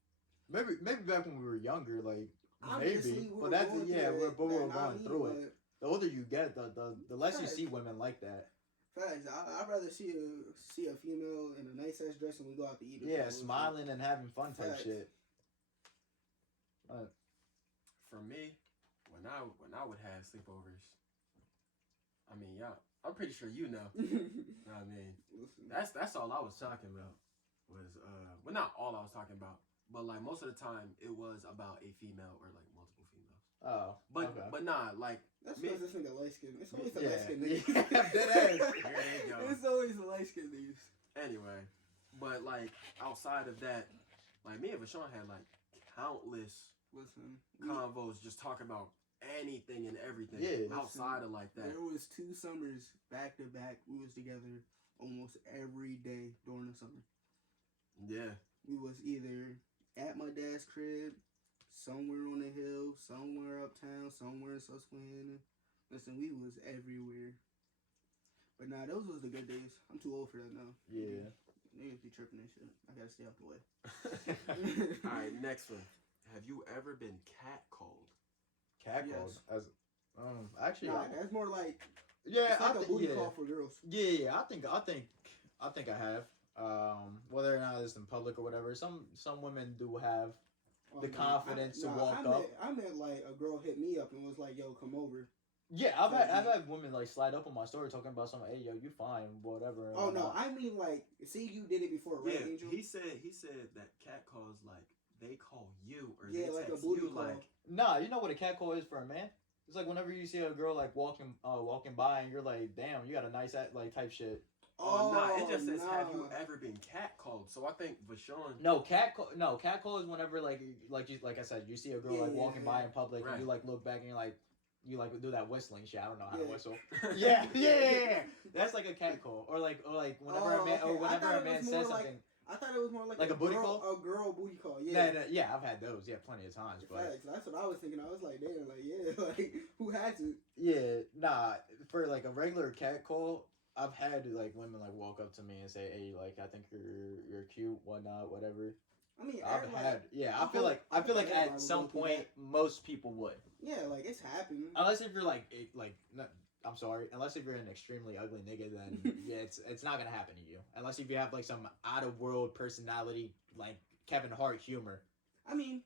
Maybe back when we were younger, like obviously, maybe. But that's we're going through it. The older you get, the less you see women like that. Facts. I'd rather see a female in a nice ass dress and we go out to eat. Yeah, smiling and having fun type shit. For me, when I would have sleepovers, I mean, y'all, I'm pretty sure you know. You know what I mean? Listen. That's all I was talking about. Was well, not all I was talking about, but like most of the time it was about a female or like multiple females. Oh, but nah, like that's because this nigga light skin. It's always a light skin nigga. Dead ass. Here they go. It's always a light skin niggas. Anyway, but like outside of that, like me and Vashawn had like countless convos just talking about anything and everything. Yeah, outside of like that. There was 2 summers back to back. We was together almost every day during the summer. Yeah. We was either at my dad's crib, somewhere on the hill, somewhere uptown, somewhere in Susquehanna. Listen, we was everywhere. But nah, those was the good days. I'm too old for that now. Yeah. Niggas be tripping and shit. I gotta stay out the way. Alright, next one. Have you ever been catcalled? Catcalled? Yes. Actually, nah, that's more like it's like a booty call for girls. Yeah, I think I have. Whether or not it's in public or whatever, some women do have the confidence to walk up. I meant like a girl hit me up and was like, "Yo, come over." Yeah, I've had women like slide up on my story talking about something. Hey, yo, you fine, whatever. Oh no, I mean like, see, you did it before, right, Angel? He said that cat calls like they call you or they like text a booty you call. like. Nah, you know what a cat call is for a man? It's like whenever you see a girl like walking by and you're like, damn, you got a nice like type shit. Oh, nah, it just says, have you ever been catcalled? So I think Vashawn. No, catcall is whenever like I said, you see a girl walking by in public and you like look back and you like do that whistling shit. I don't know how to whistle. yeah. That's like a catcall, or like whenever a man says something. I thought it was more like a booty call? A girl booty call, yeah. Yeah, I've had those, plenty of times. But that's what I was thinking. I was like, damn, like, yeah, like, who had to? Yeah, nah, for like a regular cat call, I've had like women like walk up to me and say, hey, like, I think you're cute, whatnot, whatever. I mean, I've everybody- had, yeah. I I feel like everybody at would some go through point that. most people would. Yeah, like it's happened. Unless if you're like not, I'm sorry. Unless if you're an extremely ugly nigga, then yeah, it's not gonna happen to you. Unless if you have like some out of world personality, like Kevin Hart humor. I mean,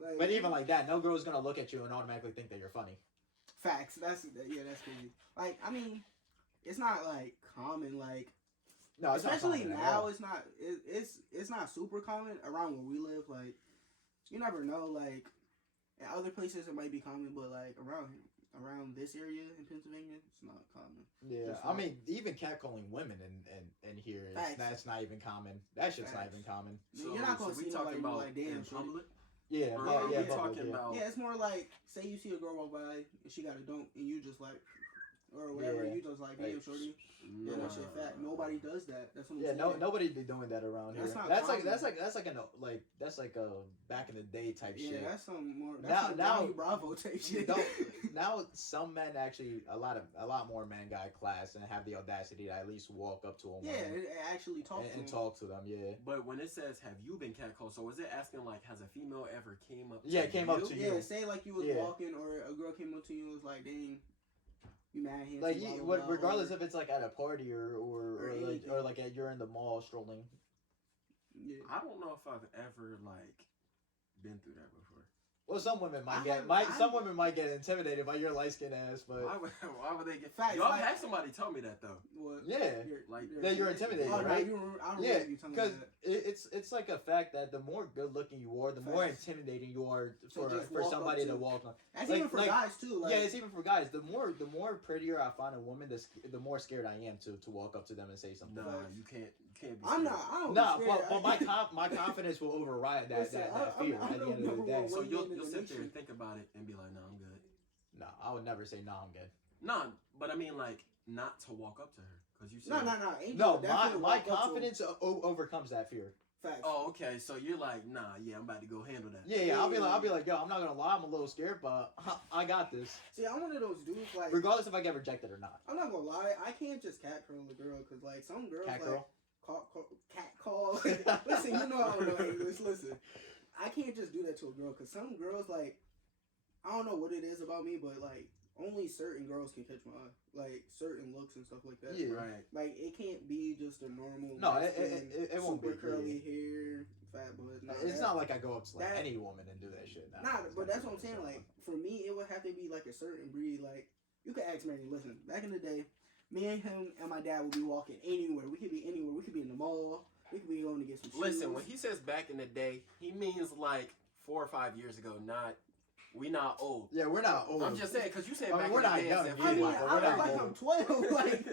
like, But even like that, no girl's gonna look at you and automatically think that you're funny. facts. That's crazy. Like, I mean, it's not like common. Like, No, it's especially not common at now, all. it's not super common around where we live. Like, you never know. Like, in other places it might be common, but like around this area in Pennsylvania, it's not common. Yeah, Just I like- mean, even catcalling women in here, Facts. that's not even common. That shit's not Facts. even common. You're not gonna we see talking nobody about like, damn, in shorty. public? Yeah, Or but, are yeah, we public, talking yeah. about? Yeah, it's more like, say you see a girl walk by and she got a dunk and you just like, or whatever, Yeah. you just like, damn, Like, shorty. Yeah, that shit fat. Nobody does that. That's what I'm Yeah, saying. nobody be doing that around here. That's not That's common. like a back in the day type Yeah, shit. that's some more. That's Now- some now- Johnny Bravo type shit. Now some men actually a lot more men got class and have the audacity to at least walk up to a woman Yeah, it actually talk to and him. talk to them. Yeah, But when it says "Have you been catcalled?" so is it asking like, has a female ever came up? Yeah, to came you? up to you. Yeah, say like you was Yeah. walking or a girl came up to you and was like, dang, you mad handsome. like blah, blah, what, blah, regardless or, if it's like at a party or anything. like you're in the mall strolling. yeah. I don't know if I've ever like been through that before. Well, some women I might have- women might get intimidated by your light skinned ass, but Why would they get? Facts, Yo, I've like- had somebody tell me that though. What? yeah. Like, Yeah, you're intimidated, Oh, no, right? I don't Yeah, remember you telling me because that. it's like a fact that the more good looking you are, the more Facts. intimidating you are So for just walk up somebody to- to walk on. That's like- even for like- guys too. Like, Yeah, it's even for guys. The more prettier I find a woman, the more scared I am to walk up to them and say something. Nah, you can't be. I'm scared. not. I don't. Nah, be scared. but my confidence will override that Listen, that I'm fear not at the end of the number day. one. So Way you'll into the sit there nation. and think about it and be like, "No, I'm good." No, I would never say no. I'm good. No, but I mean like not to walk up to her because you said. No. Angel No, would my definitely walk up to him. confidence overcomes that fear. Facts. Oh, okay. So you're like, nah, yeah, I'm about to go handle that. Yeah, I'll be like, yo, I'm not gonna lie, I'm a little scared, but I got this. See, I'm one of those dudes. Like, Regardless if I get rejected or not. I'm not gonna lie. I can't just cat curl a girl because like some girls Cat like girl. cat call. Listen, you know I don't know English. Listen, I can't just do that to a girl because some girls like I don't know what it is about me, but like only certain girls can catch my eye, like certain looks and stuff like that. Yeah. Right. Like it can't be just a normal. No, light it skin, won't super be, curly hair, fat butt. Nah, It's that- not like I go up to like that- any woman and do that shit. Nah, but that's what I'm saying. Like for me, it would have to be like a certain breed. Like you could ask Marion. Listen, back in the day, me and him and my dad would be walking anywhere. We could be anywhere. We could be in the mall. We could be going to get some shoes. Listen, when he says back in the day, he means like 4 or 5 years ago. We not old. Yeah, we're not old. I'm just saying because you said I mean, back we're in the not day. young as if either, I we mean, like- but I we're look not like old. I'm 12. Like,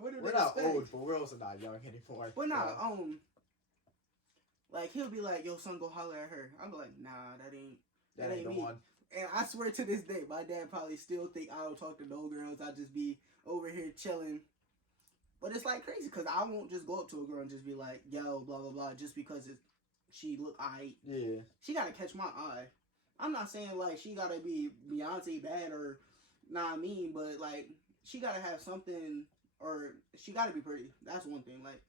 what did We're they not expect? old, but we're also not young anymore. But nah, Yeah. like he'll be like, "Yo, son, go holler at her." I'm like, "Nah, that ain't That ain't the me." one. And I swear to this day, my dad probably still think I don't talk to no girls. I just be over here chilling. But it's like crazy because I won't just go up to a girl and just be like, "Yo, blah blah blah," just because she look aight. Yeah. She gotta catch my eye. I'm not saying like she gotta be Beyonce bad or nah I mean, but like she gotta have something or she gotta be pretty. That's one thing. Like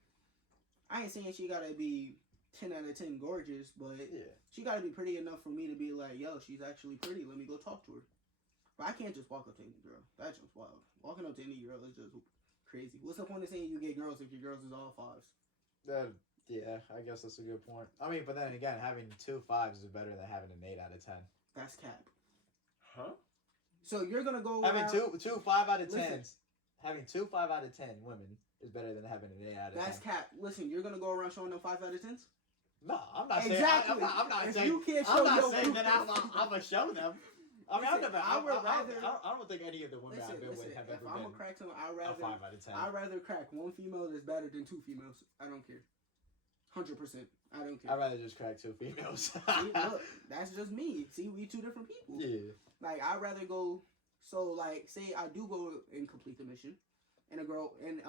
I ain't saying she gotta be 10 out of 10 gorgeous, but Yeah. she gotta be pretty enough for me to be like, yo, she's actually pretty. Let me go talk to her. But I can't just walk up to any girl. That's just wild. Walking up to any girl is just crazy. What's the point of saying you get girls if your girls is all fives? Yeah, I guess that's a good point. I mean, but then again, having 2 5s is better than having an 8 out of 10. That's cap. Huh? So you're gonna go Having around, two 5 out of 10s. Listen. Having 2 5 out of 10 women is better than having an 8 out of 10. That's cap. Listen, you're gonna go around showing them 5 out of 10s? No, I'm not Exactly. saying. I'm not If saying. you can't I'm show not your saying proof, that I'm gonna show them. I mean, Listen, I I don't think any of the women I've been with have if ever I'm been a crack someone, a 5 out of 10. I'd rather crack one female that's better than 2 females. I don't care. 100%. I don't care. I'd rather just crack 2 females. See, look, that's just me. See, we 2 different people. Yeah. Like, I'd rather go. So, like, say I do go and complete the mission, and a girl and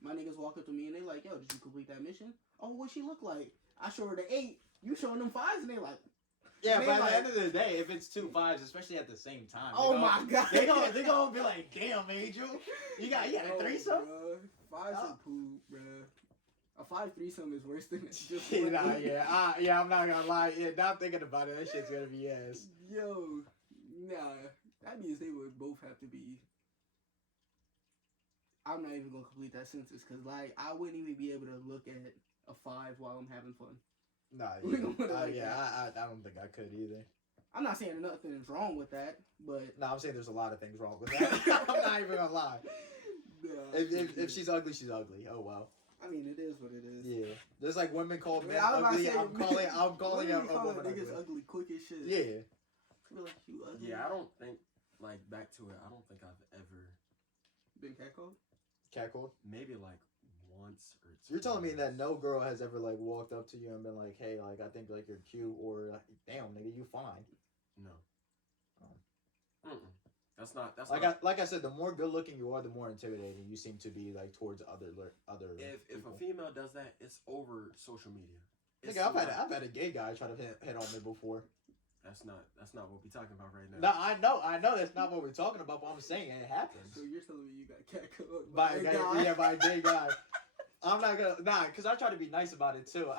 my niggas walk up to me and they like, yo, did you complete that mission? Oh, what she look like? I show her the 8. You showing them 5s, and they like, Yeah, They but at like- the end of the day, if it's 2 5s, especially at the same time, oh my god, they gonna be like, damn, Angel, you got a threesome? Bruh. 5s Oh. are poop, bruh. A 5 threesome is worse than just I'm not gonna lie. Yeah, now I'm thinking about it, that shit's gonna be ass. Yo, nah. That means they would both have to be. I'm not even gonna complete that sentence because, like, I wouldn't even be able to look at a 5 while I'm having fun. Nah, We gonna put it like I don't think I could either. I'm not saying nothing's wrong with that, but No, I'm saying there's a lot of things wrong with that. I'm not even gonna lie. nah, If she's ugly, she's ugly. Oh well. I mean, it is what it is. Yeah, just like women call men I was about to ugly. say, I'm calling a woman niggas ugly. ugly quick as shit. Yeah. Feel like you ugly. Yeah, I don't think, like, back to it, I don't think I've ever, Been catcalled? Catcalled. maybe like once or two. You're telling me that no girl has ever like walked up to you and been like, "Hey, like I think like you're cute," or like, "Damn, nigga, you fine." No. Oh. Mm-mm. That's not. Like I said, the more good looking you are, the more intimidating you seem to be like towards other. If people. a female does that, it's over social media. It's Nigga, not- I've had a gay guy try to hit on me before. That's not what we're talking about right now. No, I know that's not what we're talking about, but I'm saying it happens. So you're telling me you got catcalled By a a guy, guy? yeah, by a gay guy. I'm not gonna because I try to be nice about it too.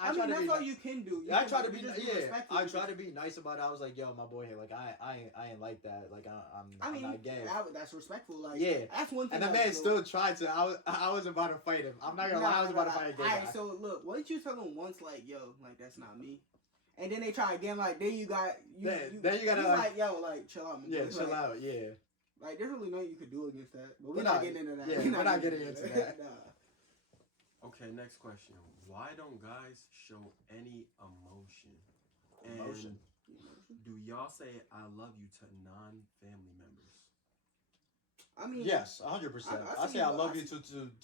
I try mean, to that's be. all you can do. I try to be respectful. I try to be nice about it. I was like, yo, my boy here, like I ain't like that. Like I'm not gay. That's respectful. Like, Yeah. that's one thing. And the man still tried to. I was about to fight him. I'm not gonna lie. I was about to fight a gay guy. Alright, so look, once you tell them once, like, yo, like that's not me, and then they try again, like, then you gotta like, yo, like, chill out, my Yeah, boy. chill Like, out. Yeah. Like, there's really nothing you could do against that. But we're We're not not- getting into that. yeah, we're not getting into that. Nah. Okay, next question. Why don't guys show any emotion? Emotion. And do y'all say "I love you" to non-family members? I mean, Yes, 100%. I I see say I you- love I you see-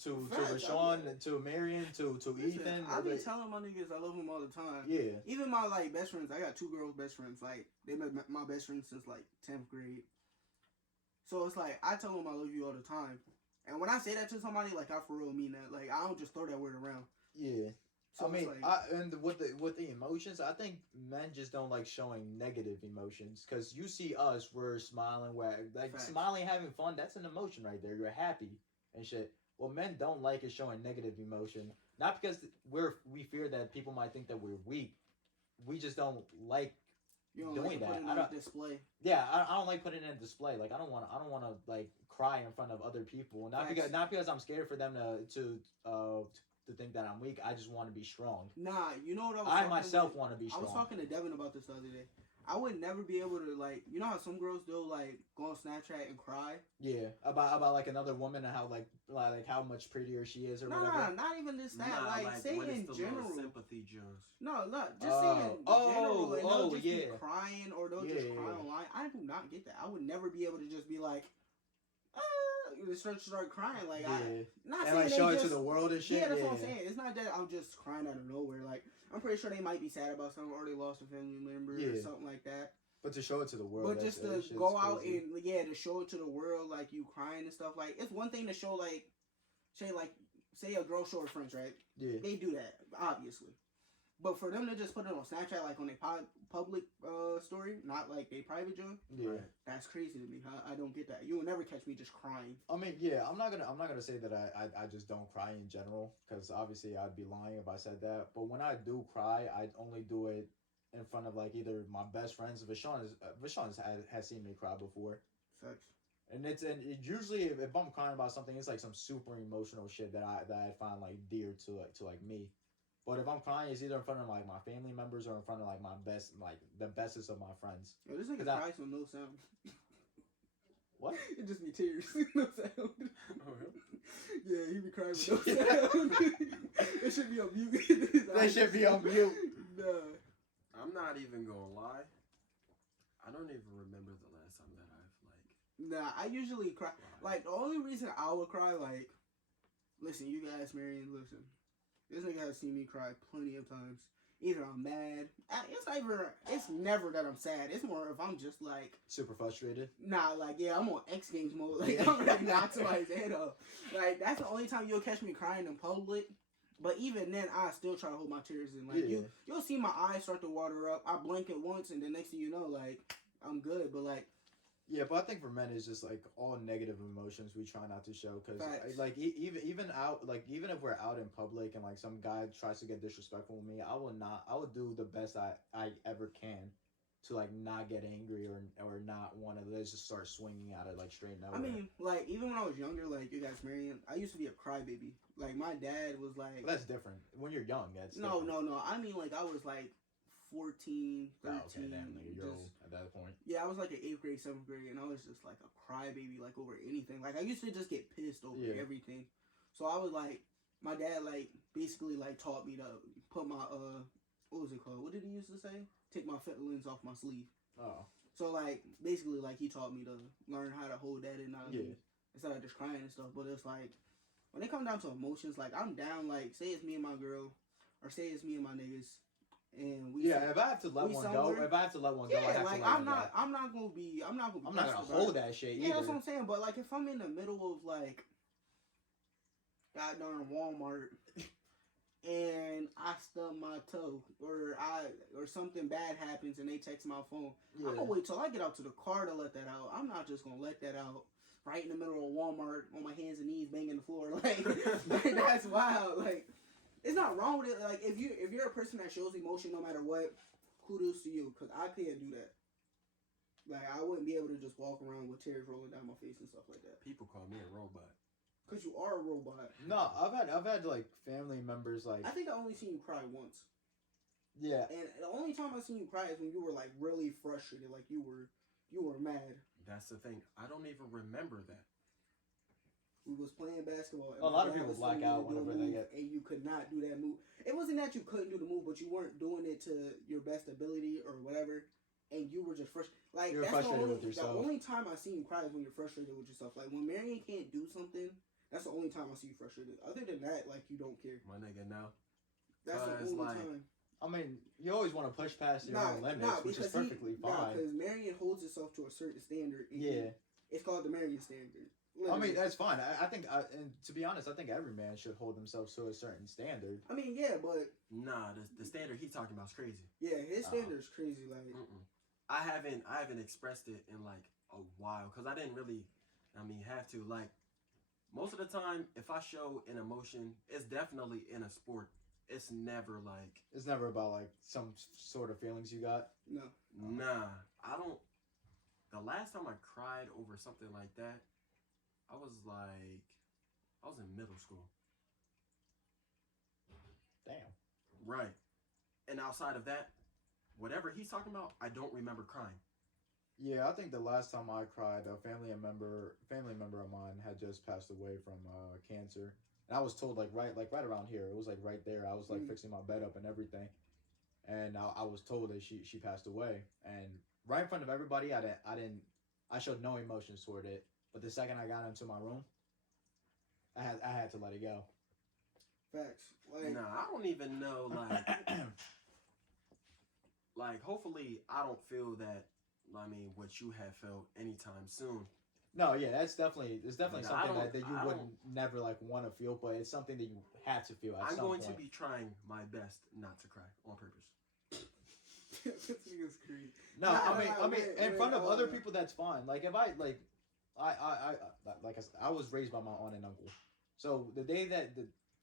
to Facts, Vashawn and to Marion to listen, Ethan. I be like, telling my niggas I love them all the time. yeah. Even my like best friends, I got 2 girls best friends. Like they been my best friends since like 10th grade. So it's like I tell them I love you all the time. And when I say that to somebody, like I for real mean that. Like I don't just throw that word around. Yeah. So I mean, it's like, and with the emotions, I think men just don't like showing negative emotions because you see us, we're smiling, we're like Facts. smiling, having fun. That's an emotion right there. You're happy and shit. What men don't like is showing negative emotion, not because we fear that people might think that we're weak. We just don't like you don't doing like to that. put it I on don't- display. Yeah, I don't like putting it in display. Like I don't want to like cry in front of other people. Not Facts. because I'm scared for them to think that I'm weak. I just want to be strong. Nah, you know what I was I talking myself with- want to be I strong. was talking to Devin about this the other day. I would never be able to like, you know how some girls do like go on Snapchat and cry. Yeah, about like another woman and how like how much prettier she is or No, whatever. not even just that. Nah, like say when in it's the little general. sympathy Jones. No, look, just saying in Oh, general, and they'll just yeah. be crying or they'll just Yeah, cry yeah. online. I do not get that. I would never be able to just be like, start crying. Like, Yeah, not and saying like they show just, it to the world and shit. Yeah, that's yeah. what I'm saying. It's not that I'm just crying out of nowhere. Like, I'm pretty sure they might be sad about something or they lost a family member or Yeah. something like that. But to show it to the world. But just to go out and to show it to the world, like you crying and stuff. Like, it's one thing to show say a girl show her friends, right? yeah, They do that, obviously. But for them to just put it on Snapchat, like on a public story, not like a private joint, yeah. that's crazy to me. I don't get that. You will never catch me just crying. I mean, yeah, I'm not gonna say that I just don't cry in general because obviously I'd be lying if I said that. But when I do cry, I only do it in front of like either my best friends. Vashawn has seen me cry before. Facts. And it usually if I'm crying about something, it's like some super emotional shit that I find like dear to me. But if I'm crying, it's either in front of like my family members or in front of like the bestest of my friends. Yo, this nigga 'Cause I- cries with no sound. What? It just be tears, no sound. Oh, really? Yeah, he be crying with no sound. It should be on mute. That should be on mute. Nah. I'm not even gonna lie. I don't even remember the last time that I've Nah, I usually cry. Like, the only reason I would cry, like, listen, you guys, Marion, listen. This nigga has seen me cry plenty of times. Either I'm mad. It's never that I'm sad. It's more if I'm just like, Super frustrated. nah, like, yeah, I'm on X Games mode. Like, I'm ready to knock somebody's head off. Like, that's the only time you'll catch me crying in public. But even then, I still try to hold my tears in. Like, Yeah. you'll see my eyes start to water up. I blink it once, and the next thing you know, like, I'm good. But, like, Yeah, but I think for men it's just like all negative emotions we try not to show because Facts. like even out like even if we're out in public and like some guy tries to get disrespectful with me, I will do the best I ever can to like not get angry or not want to just start swinging at it like straight nowhere. I mean, like, even when I was younger, like, you guys, Marion, I used to be a crybaby. Like, my dad was like... But that's different. When you're young, that's No. different. I mean, like, I was, like, 14, 13. Oh, okay, damn, nigga, you're old at that point. Yeah, I was, like, in 8th grade, 7th grade, and I was just, like, a crybaby, like, over anything. Like, I used to just get pissed over everything. So I was, like... My dad, like, basically, like, taught me to put my, what was it called? What did he used to say? Take my feelings off my sleeve. Oh. So, like, basically, like, he taught me to learn how to hold that in instead of just crying and stuff. But it's like, when it comes down to emotions, like, I'm down, like, say it's me and my girl, or say it's me and my niggas, and we... Yeah, if I have to let one go, I have to let one go, I have like, to let I'm not gonna be I'm not gonna hold that shit either. Yeah, that's what I'm saying. But, like, if I'm in the middle of, like, goddamn Walmart... and I stub my toe, or something bad happens, and they text my phone. I'm gonna wait till I get out to the car to let that out. I'm not just gonna let that out right in the middle of Walmart on my hands and knees banging the floor. Like that's wild. Like it's not wrong with it. Like if you're a person that shows emotion no matter what, kudos to you, because I can't do that. Like I wouldn't be able to just walk around with tears rolling down my face and stuff like that. People call me a robot. Cause you are a robot. No, I've had like family members like. I think I only seen you cry once. Yeah. And the only time I seen you cry is when you were like really frustrated, like you were mad. That's the thing. I don't even remember that. We was playing basketball. And a lot of people black out whenever they get. And you could not do that move. It wasn't that you couldn't do the move, but you weren't doing it to your best ability or whatever. And you were just frustrated. Like You're that's frustrated the with yourself. only time I seen you cry is when you're frustrated with yourself. Like when Marion can't do something. That's the only time I see you frustrated. Other than that, like, you don't care. My nigga, no. That's the only time. I mean, you always want to push past your own limits, which is perfectly fine. Because Marion holds itself to a certain standard. It's called the Marion standard. Literally. I mean, that's fine. I think, and to be honest, I think every man should hold themselves to a certain standard. I mean, yeah, but... Nah, the standard he's talking about is crazy. Yeah, his standard is crazy. Like, I haven't expressed it in, like, a while. Because I didn't really, have to. Like, most of the time, if I show an emotion, it's definitely in a sport. It's never like... It's never about, like, some sort of feelings you got? No. Nah. I don't... The last time I cried over something like that, I was in middle school. Damn. Right. And outside of that, whatever he's talking about, I don't remember crying. Yeah, I think the last time I cried, a family member of mine had just passed away from cancer, and I was told right around here. It was like right there. I was like fixing my bed up and everything, and I was told that she passed away. And right in front of everybody, I showed no emotions toward it. But the second I got into my room, I had to let it go. Facts. Like, nah, I don't even know. Like hopefully, I don't feel that. What you have felt anytime soon. No, yeah, it's definitely something that you wouldn't never like want to feel, but it's something that you had to feel at some point. I'm going to be trying my best not to cry on purpose. This nigga's crazy. No, I mean, in front of other people, that's fine. Like if I I was raised by my aunt and uncle, so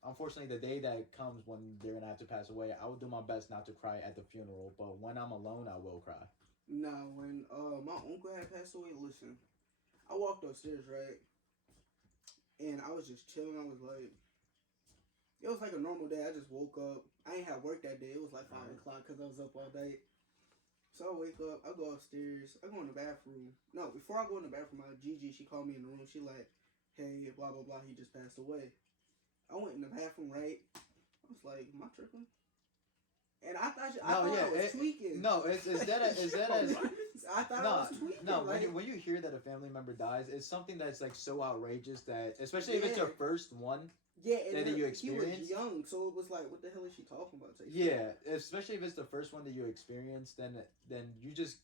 unfortunately the day that comes when they're gonna have to pass away, I will do my best not to cry at the funeral, but when I'm alone, I will cry. Now, when my uncle had passed away, listen, I walked upstairs, right? And I was just chilling. I was like, it was like a normal day. I just woke up. I ain't had work that day. It was like 5 o'clock because I was up all day. So I wake up. I go upstairs. I go in the bathroom. No, before I go in the bathroom, Gigi, she called me in the room. She like, hey, blah, blah, blah. He just passed away. I went in the bathroom, right? I was like, am I tripping? And I thought I was tweaking. No, is that as I thought I was tweaking. No, when you hear that a family member dies, it's something that's like so outrageous that, especially if it's your first one. Yeah, and that you experience. He was young, so it was like, what the hell is she talking about? Yeah, especially if it's the first one that you experience, then you just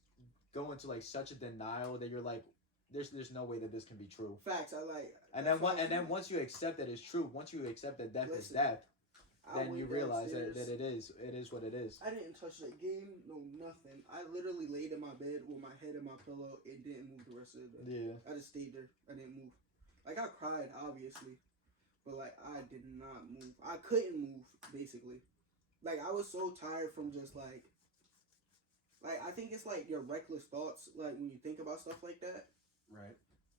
go into like such a denial that you're like, there's no way that this can be true. Facts, And then once you accept that it's true, once you accept that death is death. then you realize that it is what it is. I didn't touch that game, no nothing. I literally laid in my bed with my head in my pillow and didn't move the rest of the day. Yeah. I just stayed there. I didn't move. Like, I cried, obviously. But, like, I did not move. I couldn't move, basically. Like, I was so tired from just, like, I think it's, like, your reckless thoughts, like, when you think about stuff like that. Right.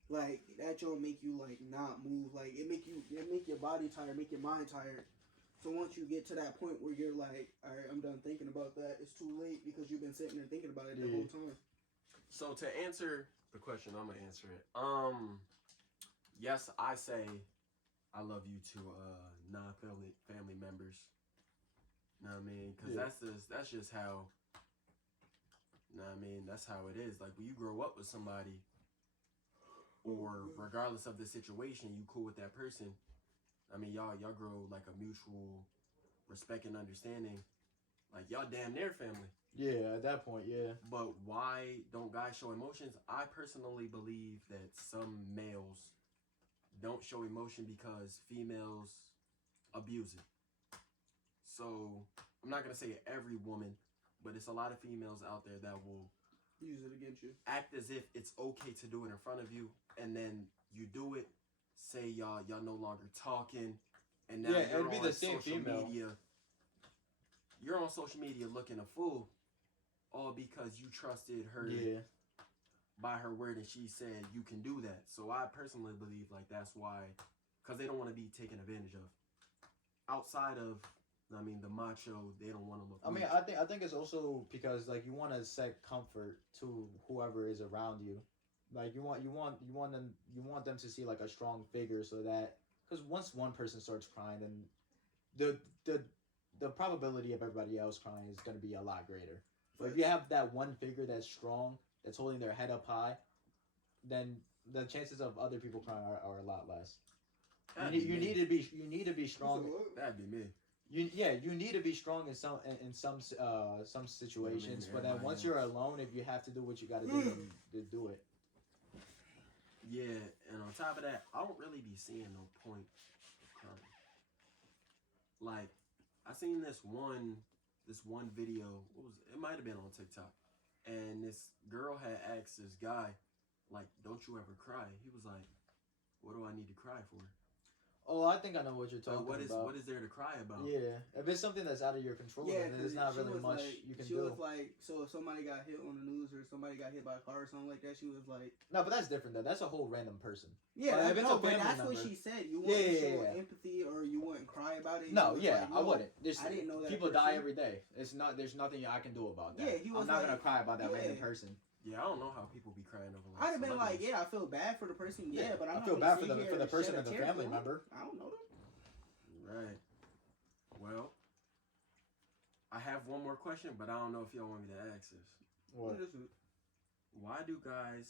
Like, that will make you, like, not move. Like, it make your body tired, make your mind tired. So once you get to that point where you're like, all right, I'm done thinking about that, it's too late because you've been sitting there thinking about it the whole time. So to answer the question, I'm gonna answer it. Yes, I say I love you to non-family members. Know what I mean? Because that's just how. Know what I mean? That's how it is. Like when you grow up with somebody, or regardless of the situation, you cool with that person. I mean, y'all grow like a mutual respect and understanding. Like y'all damn near family. Yeah, at that point, yeah. But why don't guys show emotions? I personally believe that some males don't show emotion because females abuse it. So I'm not gonna say every woman, but it's a lot of females out there that will use it against you. Act as if it's okay to do it in front of you, and then you do it. Say y'all no longer talking, and now you're it'd be on the same social female. media. You're on social media looking a fool, all because you trusted her by her word, and she said you can do that. So I personally believe like that's why, because they don't want to be taken advantage of. Outside of, I mean, the macho, they don't want to look. I mean, I think it's also because like you want to set comfort to whoever is around you. Like you want them to see like a strong figure, so that because once one person starts crying, then the probability of everybody else crying is going to be a lot greater. But if you have that one figure that's strong, that's holding their head up high, then the chances of other people crying are a lot less. You need to be strong. That'd be me. You need to be strong in some situations, but then once you're alone, if you have to do what you got to do, then do it. Yeah, and on top of that, I don't really be seeing no point of crying. Like, I seen this one video. What was it? It might have been on TikTok, and this girl had asked this guy, like, "Don't you ever cry?" He was like, "What do I need to cry for?" Oh, I think I know what you're talking about. What is there to cry about? Yeah, if it's something that's out of your control, then there's not really much you can do. She was like, so if somebody got hit on the news or somebody got hit by a car or something like that, she was like, no, but that's different though. That's a whole random person. Yeah, but but that's what she said. You wouldn't show empathy or you wouldn't cry about it. No, yeah, I wouldn't. I didn't know that. People die every day. There's nothing I can do about that. Yeah, I'm not gonna cry about that random person. Yeah, I don't know how people be crying over. I'd have been like, yeah, I feel bad for the person. Yeah, but I feel bad for the person and the family member. I don't know them. Right. Well, I have one more question, but I don't know if y'all want me to ask this. What is it? Why do guys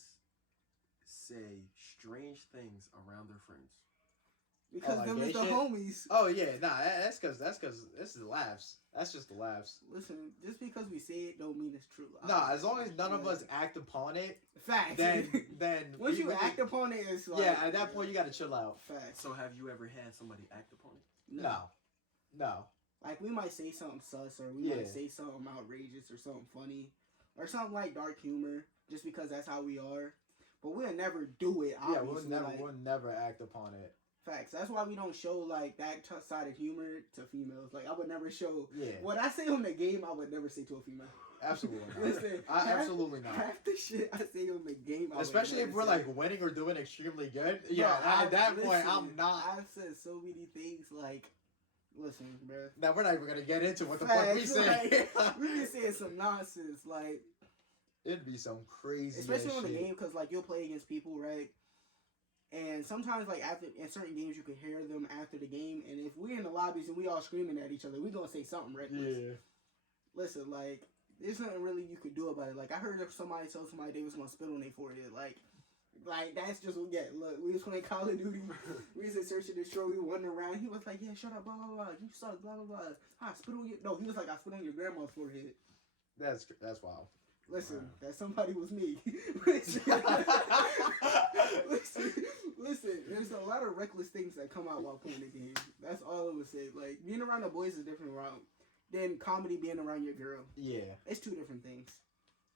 say strange things around their friends? Because them is the homies. Oh yeah, that's because this is laughs. That's just the laughs. Listen, just because we say it don't mean it's true. As long as none of us act upon it. Facts. Then once you act upon it, it's like at that point you gotta chill out. Facts. So have you ever had somebody act upon it? No. Like we might say something sus, or we might say something outrageous, or something funny, or something like dark humor, just because that's how we are. But we'll never do it. Obviously. Yeah, we'll never act upon it. Facts. That's why we don't show like that side of humor to females. Like I would never show. Yeah. What I say on the game, I would never say to a female. Absolutely not. Listen, absolutely not. Half the shit I say on the game, especially if we're like winning or doing extremely good. Yeah. At that point, I'm not. I've said so many things like. Listen, bro. Now we're not even gonna get into what the fuck we say. Like, we be saying some nonsense. Like it'd be some crazy. Especially on the shit. game, because like you'll play against people, right? And sometimes, like, after in certain games, you can hear them after the game. And if we're in the lobbies and we all screaming at each other, we're going to say something reckless. Yeah. Listen, like, there's nothing really you could do about it. Like, I heard if somebody told somebody they was going to spit on their forehead. Like, that's just what we get. Look, we was playing Call of Duty. We was in Search and Destroy. We wandering around. He was like, yeah, shut up, blah, blah, blah. You suck, blah, blah, blah. I spit on your... No, he was like, I spit on your grandma's forehead. That's wild. Listen, that somebody was me. listen, there's a lot of reckless things that come out while playing the game. That's all I would say. Like, being around the boys is different than comedy being around your girl. Yeah. It's two different things.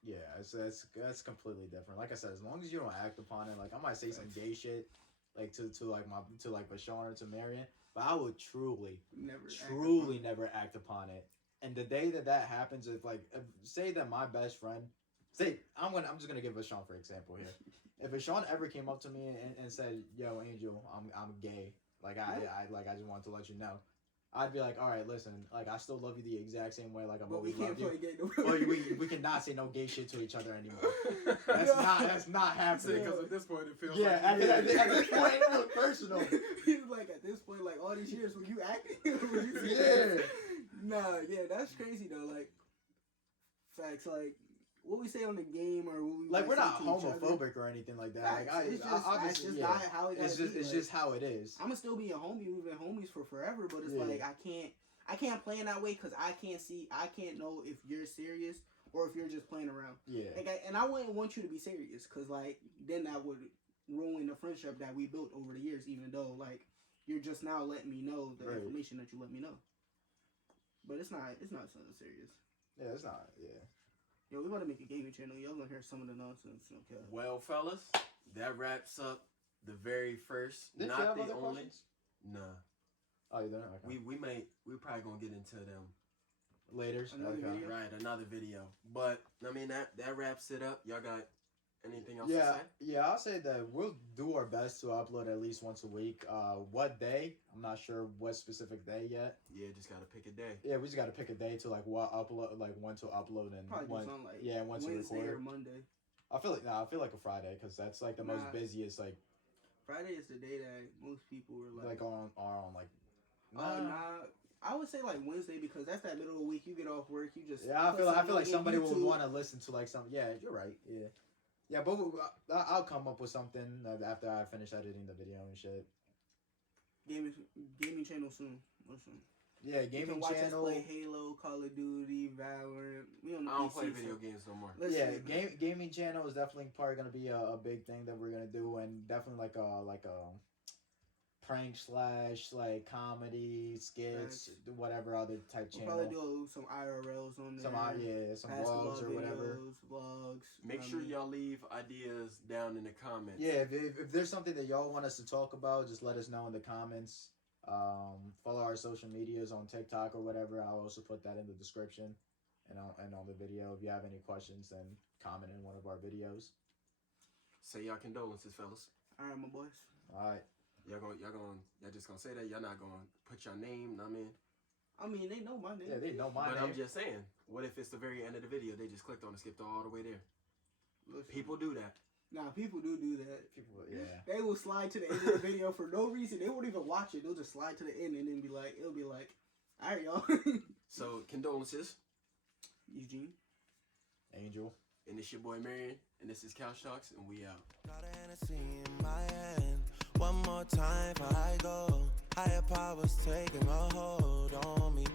Yeah, that's completely different. Like I said, as long as you don't act upon it, like I might say some gay shit, like to Vashawn or to Marion, but I would truly never act upon it. And the day that happens, if say that my best friend, I'm just gonna give Vashawn for example here. If Vashawn ever came up to me and said, "Yo, Angel, I'm gay," like I just wanted to let you know. I'd be like, all right, listen, like I still love you the exact same way, like I've always loved you. But we cannot say no gay shit to each other anymore. That's not happening. Because at this point it feels at this point it feels personal. He's like, at this point, like all these years, were you acting? Nah, yeah, that's crazy though. Like, facts, like what we say on the game or what we like we're not homophobic or anything like that. Facts. Like it's just how it is. I'ma still be a homie. We've been homies for forever, but it's like I can't play in that way because I can't know if you're serious or if you're just playing around. Yeah. And I wouldn't want you to be serious because like then that would ruin the friendship that we built over the years. Even though like you're just now letting me know the information that you let me know. But it's not something serious. Yeah, it's not. Yeah. Yo, we about to make a gaming channel. Y'all gonna hear some of the nonsense. Okay. Well, fellas, that wraps up the very first, Did not you have the other only. questions? Nah. Oh, you don't? Okay. We're probably gonna get into them Later. Another video? Right, another video. But I mean that wraps it up. Y'all got anything else Yeah, to say? yeah. I'll say that we'll do our best to upload at least once a week. What day? I'm not sure what specific day yet. Yeah, just gotta pick a day. Yeah, we just got to pick a day to like when to upload and Probably when, do something like when to Wednesday record. or Monday. I feel like a Friday because that's like the most busiest like Friday is the day that most people are like are on like. Nah. I would say like Wednesday because that's that middle of the week. You get off work, you just Yeah, I feel like somebody will want to listen to like some. Yeah, you're right. Yeah, yeah, but I'll come up with something after I finish editing the video and shit. Gaming channel soon. Listen. Yeah, gaming you can watch channel. Us play Halo, Call of Duty, Valorant. We on the I don't PC, play video games no more. Listen, Yeah, gaming channel is definitely probably gonna be a big thing that we're gonna do, and definitely like a prank / like comedy skits, whatever other type we'll channel. probably do some IRLs on there. Some vlogs or whatever. Vlogs. Make sure y'all leave ideas down in the comments. Yeah, if there's something that y'all want us to talk about, just let us know in the comments. Follow our social medias on TikTok or whatever. I'll also put that in the description and on the video. If you have any questions, then comment in one of our videos. Say y'all condolences, fellas. All right, my boys. All right. Y'all just gonna say that? Y'all not gonna put your name? I mean, they know my name. Yeah, they know my But name. I'm just saying, what if it's the very end of the video? They just clicked on and skipped all the way there. Listen, People do that. Nah, people do that. People, yeah. They will slide to the end of the video for no reason. They won't even watch it. They'll just slide to the end and then it'll be like, all right, y'all. So, condolences. Eugene. Angel. And it's your boy Marion. And this is Couch Talks. And we out. Got a Hennessy in my hand. One more time before I go. Higher powers taking a hold on me.